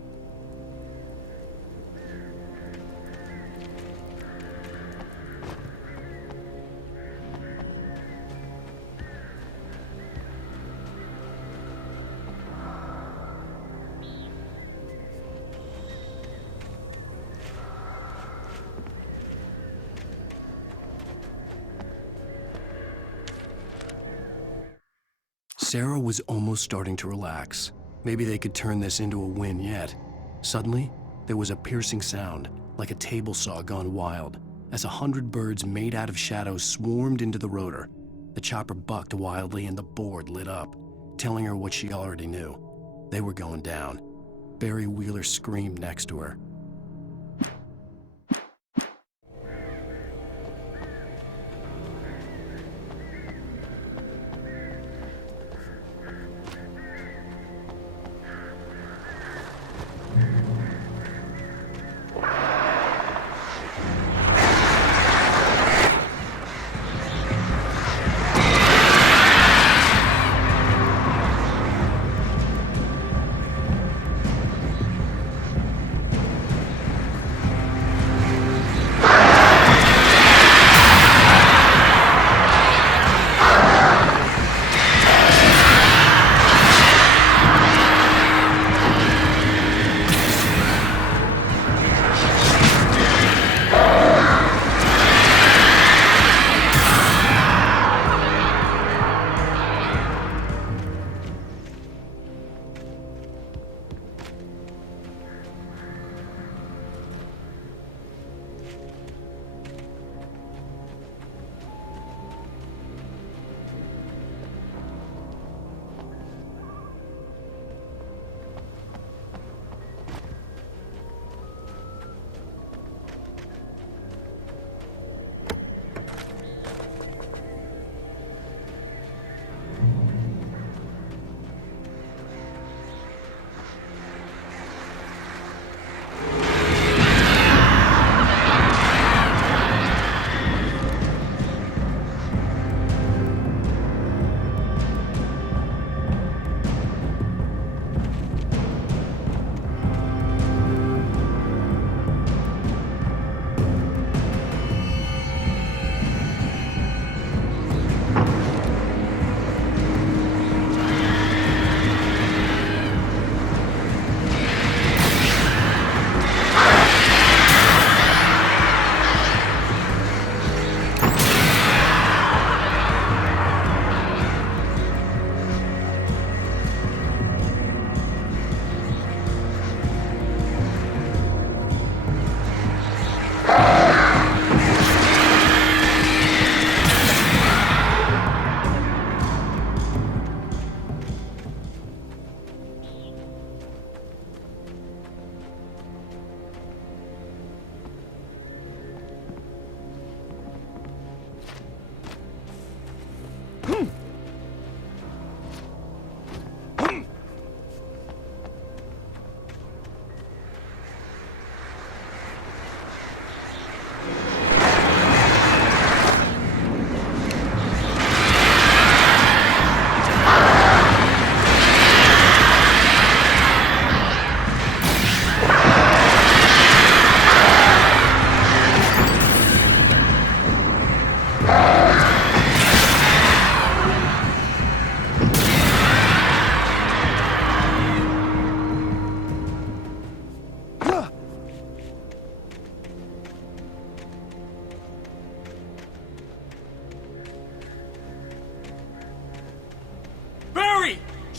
Sarah was almost starting to relax. Maybe they could turn this into a win yet. Suddenly, there was a piercing sound, like a table saw gone wild, as 100 birds made out of shadows swarmed into the rotor. The chopper bucked wildly and the board lit up, telling her what she already knew. They were going down. Barry Wheeler screamed next to her.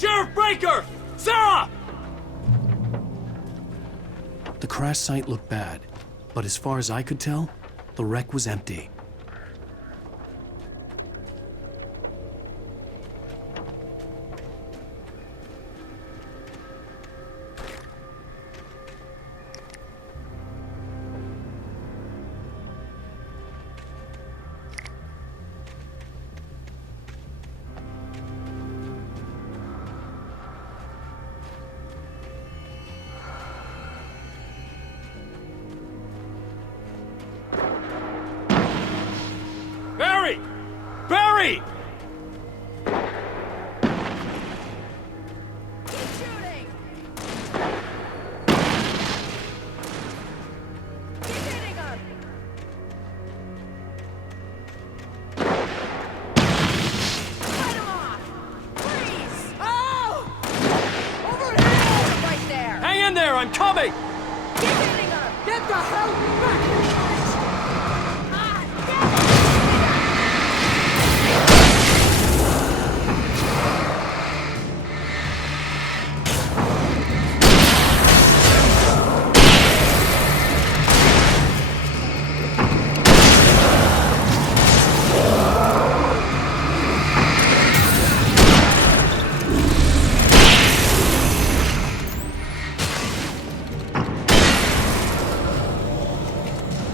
Sheriff Breaker! Sarah! The crash site looked bad, but as far as I could tell, the wreck was empty. Barry! Barry! Keep shooting! Keep hitting him! Fight him off! Freeze! Oh! Over here! Right there! Hang in there, I'm coming! Keep hitting him! Get the hell back here!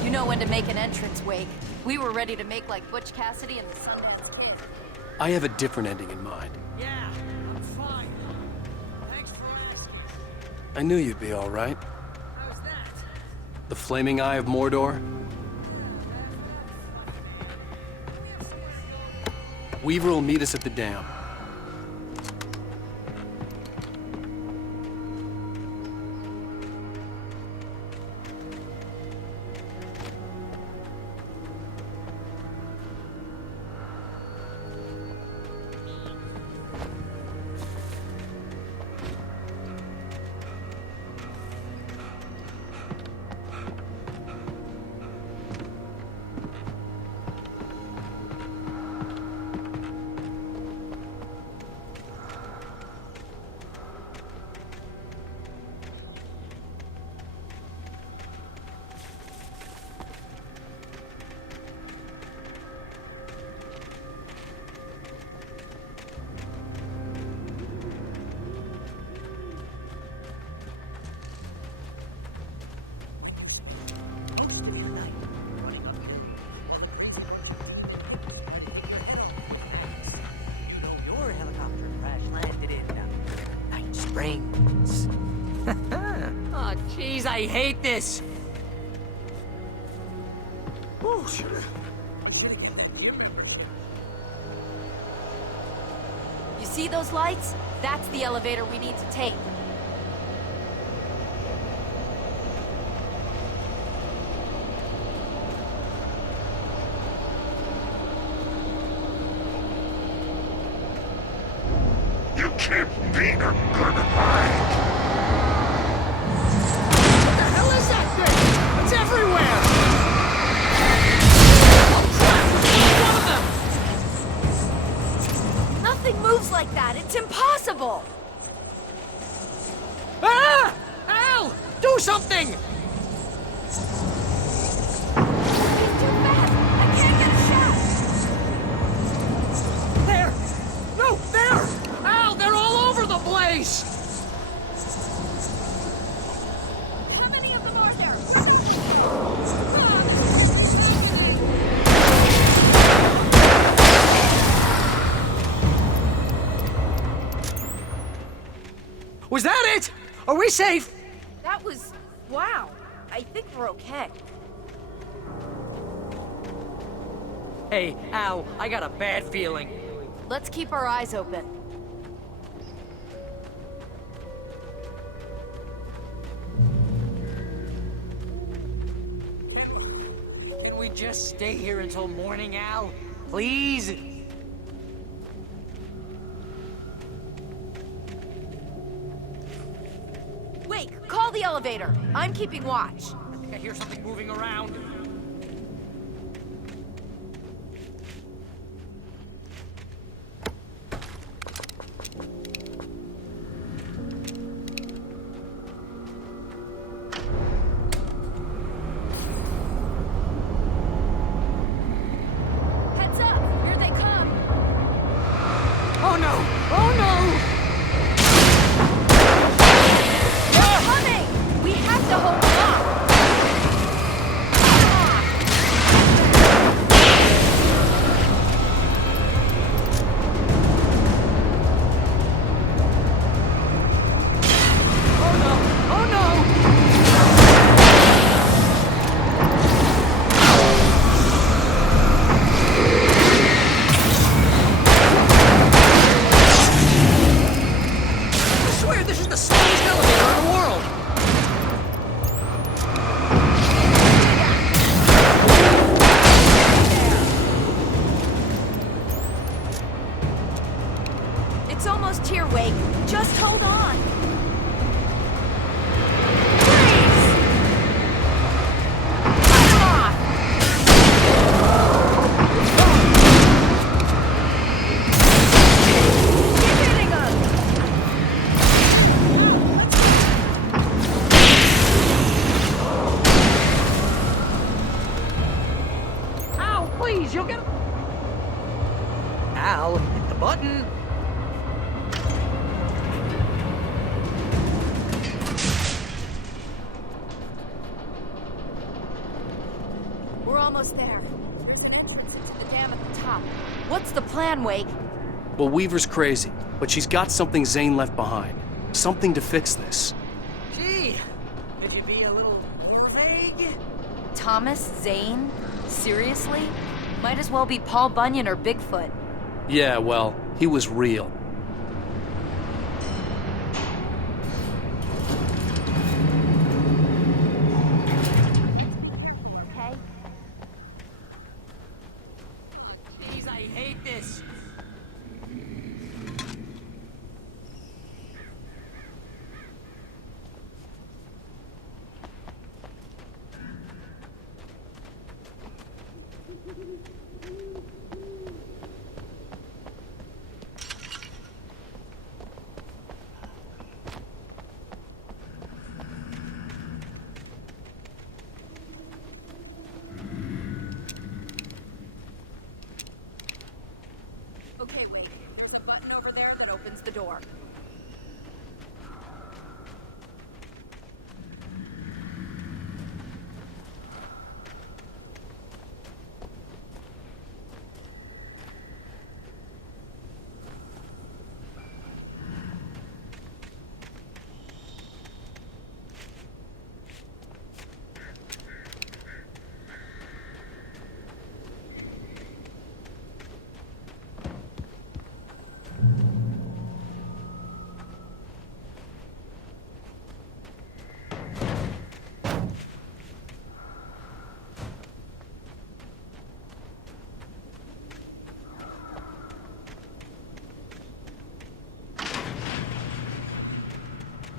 You know when to make an entrance, Wake. We were ready to make like Butch Cassidy and the Sundance Kid. I have a different ending in mind. Yeah, I'm fine. Thanks for asking. I knew you'd be all right. How's that? The flaming eye of Mordor? Weaver will meet us at the dam. Your helicopter crash landed in Night Springs. Oh, jeez, I hate this. Oh, should've got here. You see those lights? That's the elevator we need to take. You can't beat a good fight. What the hell is that thing? It's everywhere! Oh, crap! One of them! Nothing moves like that. It's impossible. Ah! Al! Do something! He's too fast. I can't get a shot. There! No, there! Al, they're all over the place! How many of them are there? Was that it? Are we safe? That was... wow. I think we're okay. Hey, Al, I got a bad feeling. Let's keep our eyes open. Can we just stay here until morning, Al? Please? Wake, call the elevator. I'm keeping watch. I think I hear something moving around. Wake. Just hold on. Please, you'll get... Al, hit the button. We're almost there. There's an entrance into the dam at the top. What's the plan, Wake? Well, Weaver's crazy, but she's got something Zane left behind. Something to fix this. Gee, could you be a little more vague? Thomas Zane? Seriously? Might as well be Paul Bunyan or Bigfoot. Yeah, well, he was real. Okay? Jeez, I hate this. Okay, wait. There's a button over there that opens the door.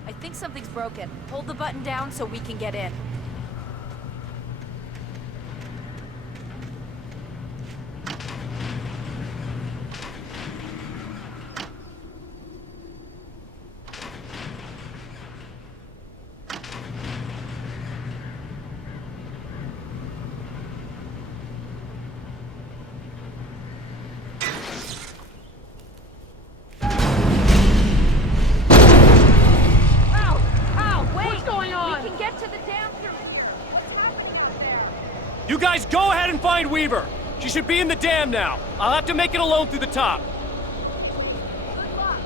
I think something's broken. Hold the button down so we can get in. You guys go ahead and find Weaver. She should be in the dam now. I'll have to make it alone through the top. Good luck.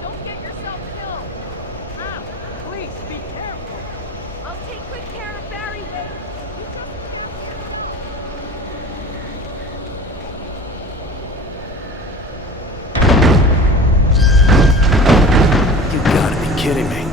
Don't get yourself killed. Al, please, be careful. I'll take good care of Barry, Wake. You gotta be kidding me.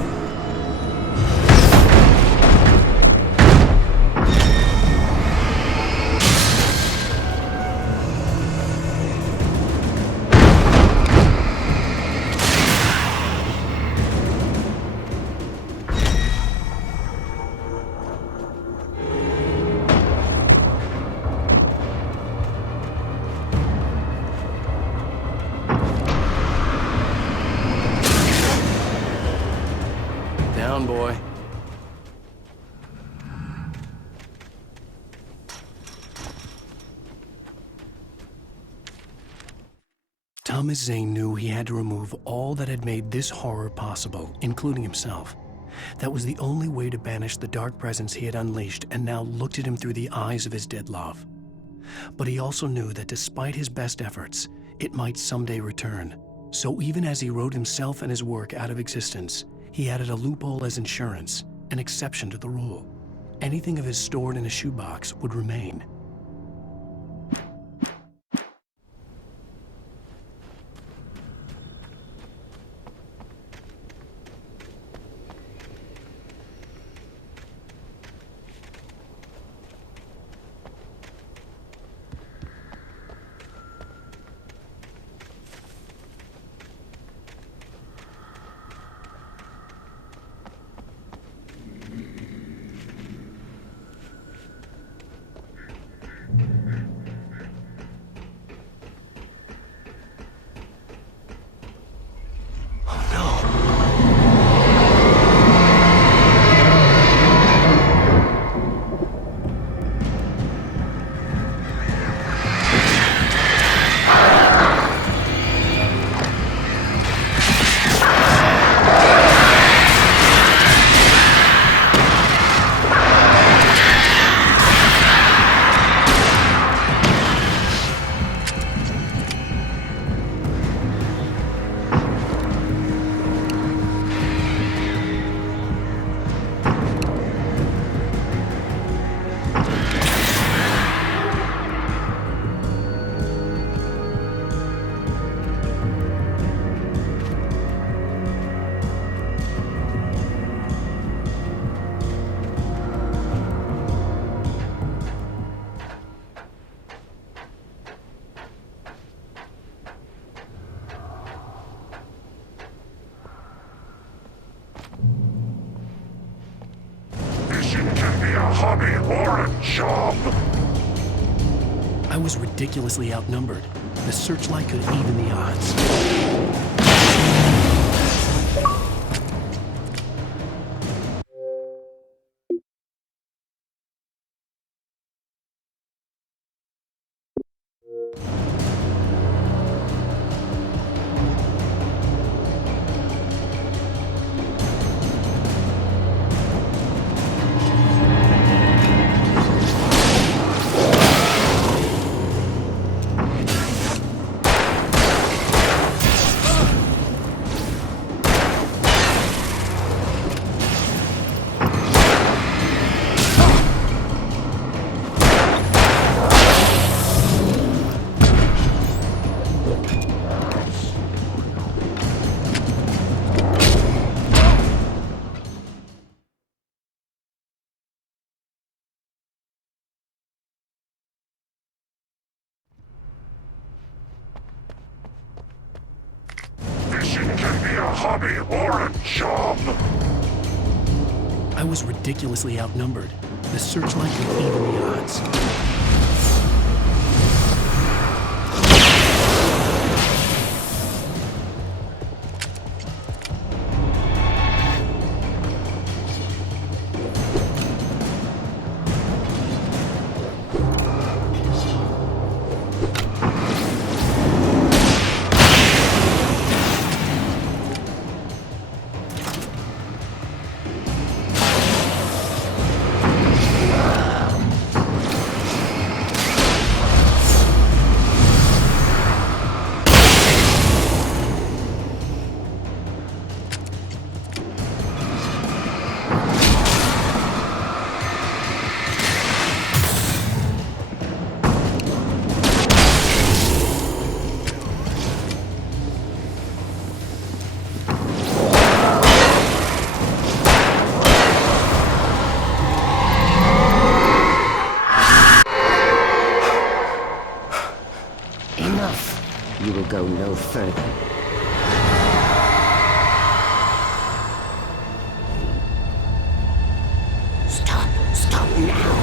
Down, boy. Thomas Zane knew he had to remove all that had made this horror possible, including himself. That was the only way to banish the dark presence he had unleashed and now looked at him through the eyes of his dead love. But he also knew that despite his best efforts, it might someday return. So even as he wrote himself and his work out of existence, he added a loophole as insurance, an exception to the rule. Anything of his stored in a shoebox would remain. hobby or a job? I was ridiculously outnumbered. The searchlight could even the odds. Fishing can be a hobby or a job. I was ridiculously outnumbered. The searchlight could even the odds. You will go no further. Stop now.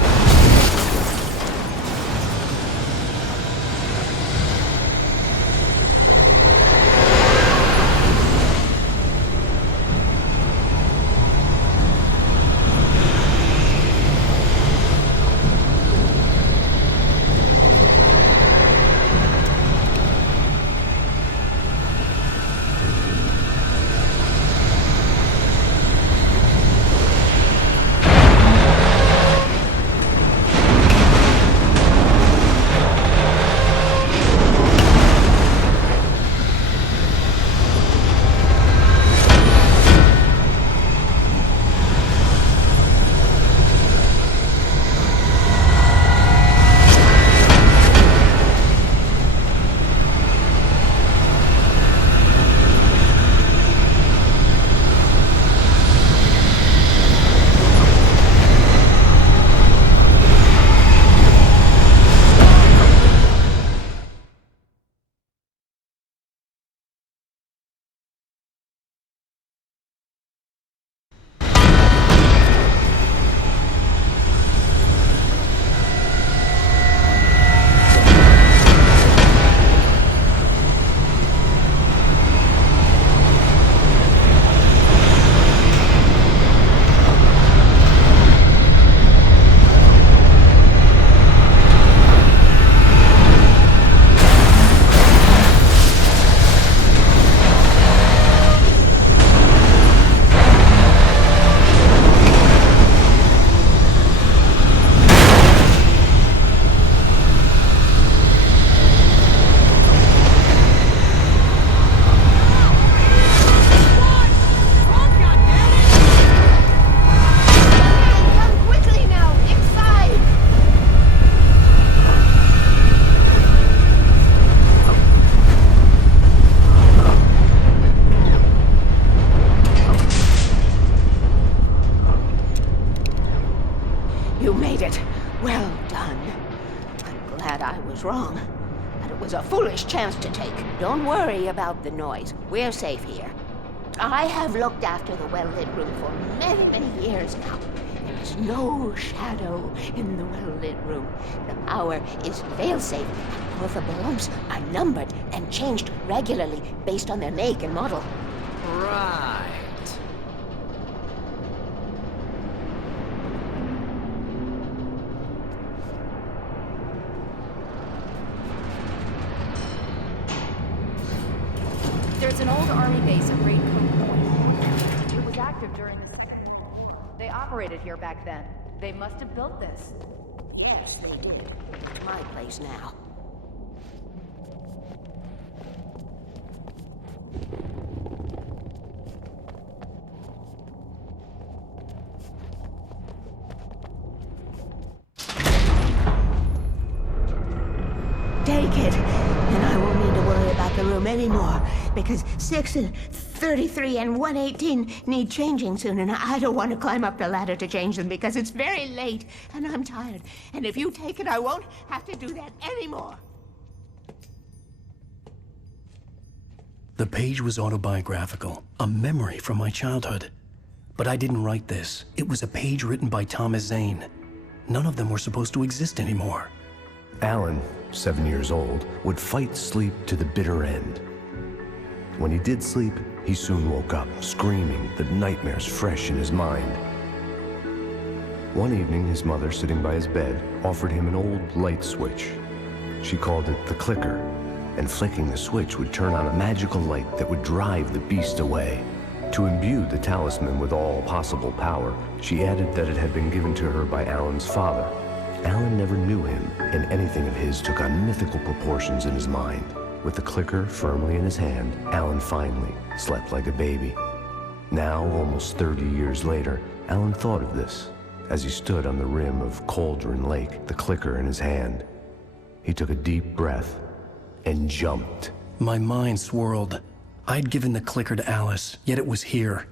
You made it. Well done. I'm glad I was wrong. But it was a foolish chance to take. Don't worry about the noise. We're safe here. I have looked after the well-lit room for many, many years now. And There's no shadow in the well-lit room. The power is fail-safe. Portable lumps are numbered and changed regularly based on their make and model. Right. There's an old army base at Great Cook Point. It was active during the... They operated here back then. They must have built this. Yes, they did. It's my place now. Take it, and I won't need to worry about the room anymore, because 6 and 33 and 118 need changing soon, and I don't want to climb up the ladder to change them because it's very late, and I'm tired. And if you take it, I won't have to do that anymore. The page was autobiographical, a memory from my childhood. But I didn't write this. It was a page written by Thomas Zane. None of them were supposed to exist anymore. Alan, 7 years old, would fight sleep to the bitter end. When he did sleep, he soon woke up, screaming, the nightmares fresh in his mind. One evening, his mother, sitting by his bed, offered him an old light switch. She called it the clicker, and flicking the switch would turn on a magical light that would drive the beast away. To imbue the talisman with all possible power, she added that it had been given to her by Alan's father. Alan never knew him, and anything of his took on mythical proportions in his mind. With the clicker firmly in his hand, Alan finally slept like a baby. Now, almost 30 years later, Alan thought of this as he stood on the rim of Cauldron Lake, the clicker in his hand. He took a deep breath and jumped. My mind swirled. I'd given the clicker to Alice, yet it was here.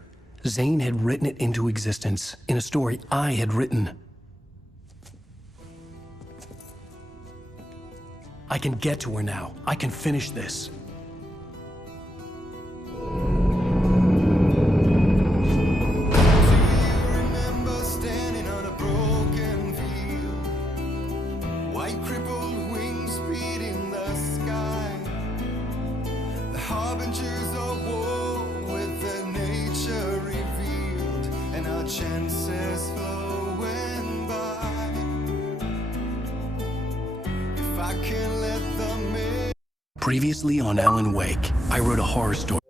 Zane had written it into existence in a story I had written. I can get to her now. I can finish this. Chances flowing by. If I can let them. Previously on Alan Wake, I wrote a horror story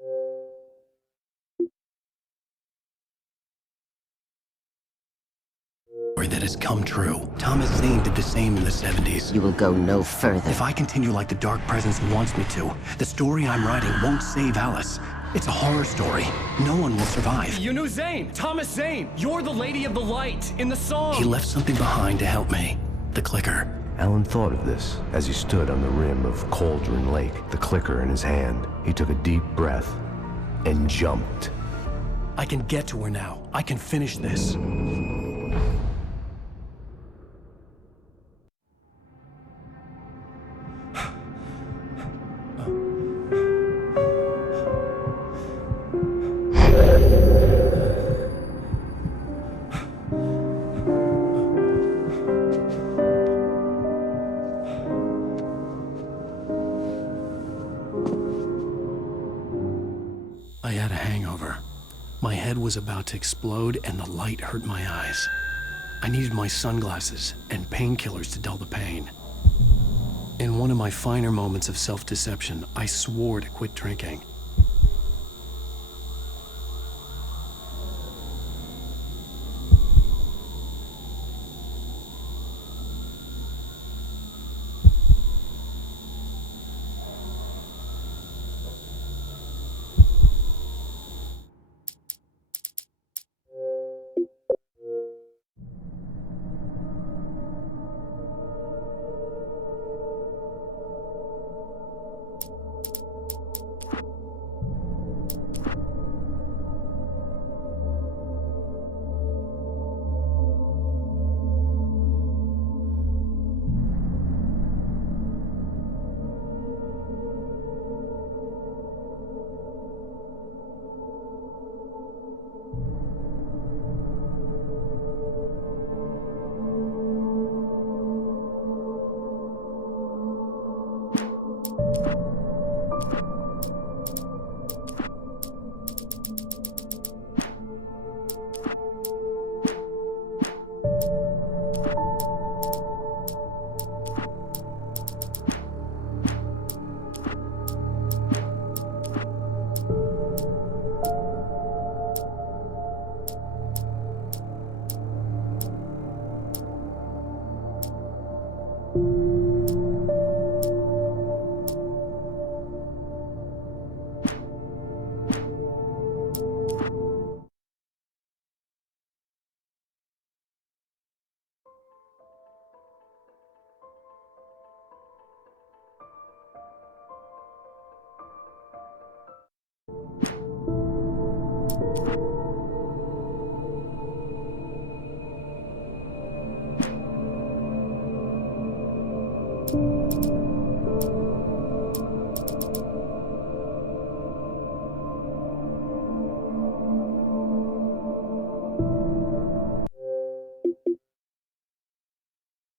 that has come true. Thomas Zane did the same in the 70s. You will go no further. If I continue like the Dark Presence wants me to, the story I'm writing won't save Alice. It's a horror story. No one will survive. You knew Zane! Thomas Zane! You're the Lady of the Light in the song! He left something behind to help me. The clicker. Alan thought of this as he stood on the rim of Cauldron Lake, the clicker in his hand. He took a deep breath and jumped. I can get to her now. I can finish this. I had a hangover. My head was about to explode and the light hurt my eyes. I needed my sunglasses and painkillers to dull the pain. In one of my finer moments of self-deception, I swore to quit drinking. you.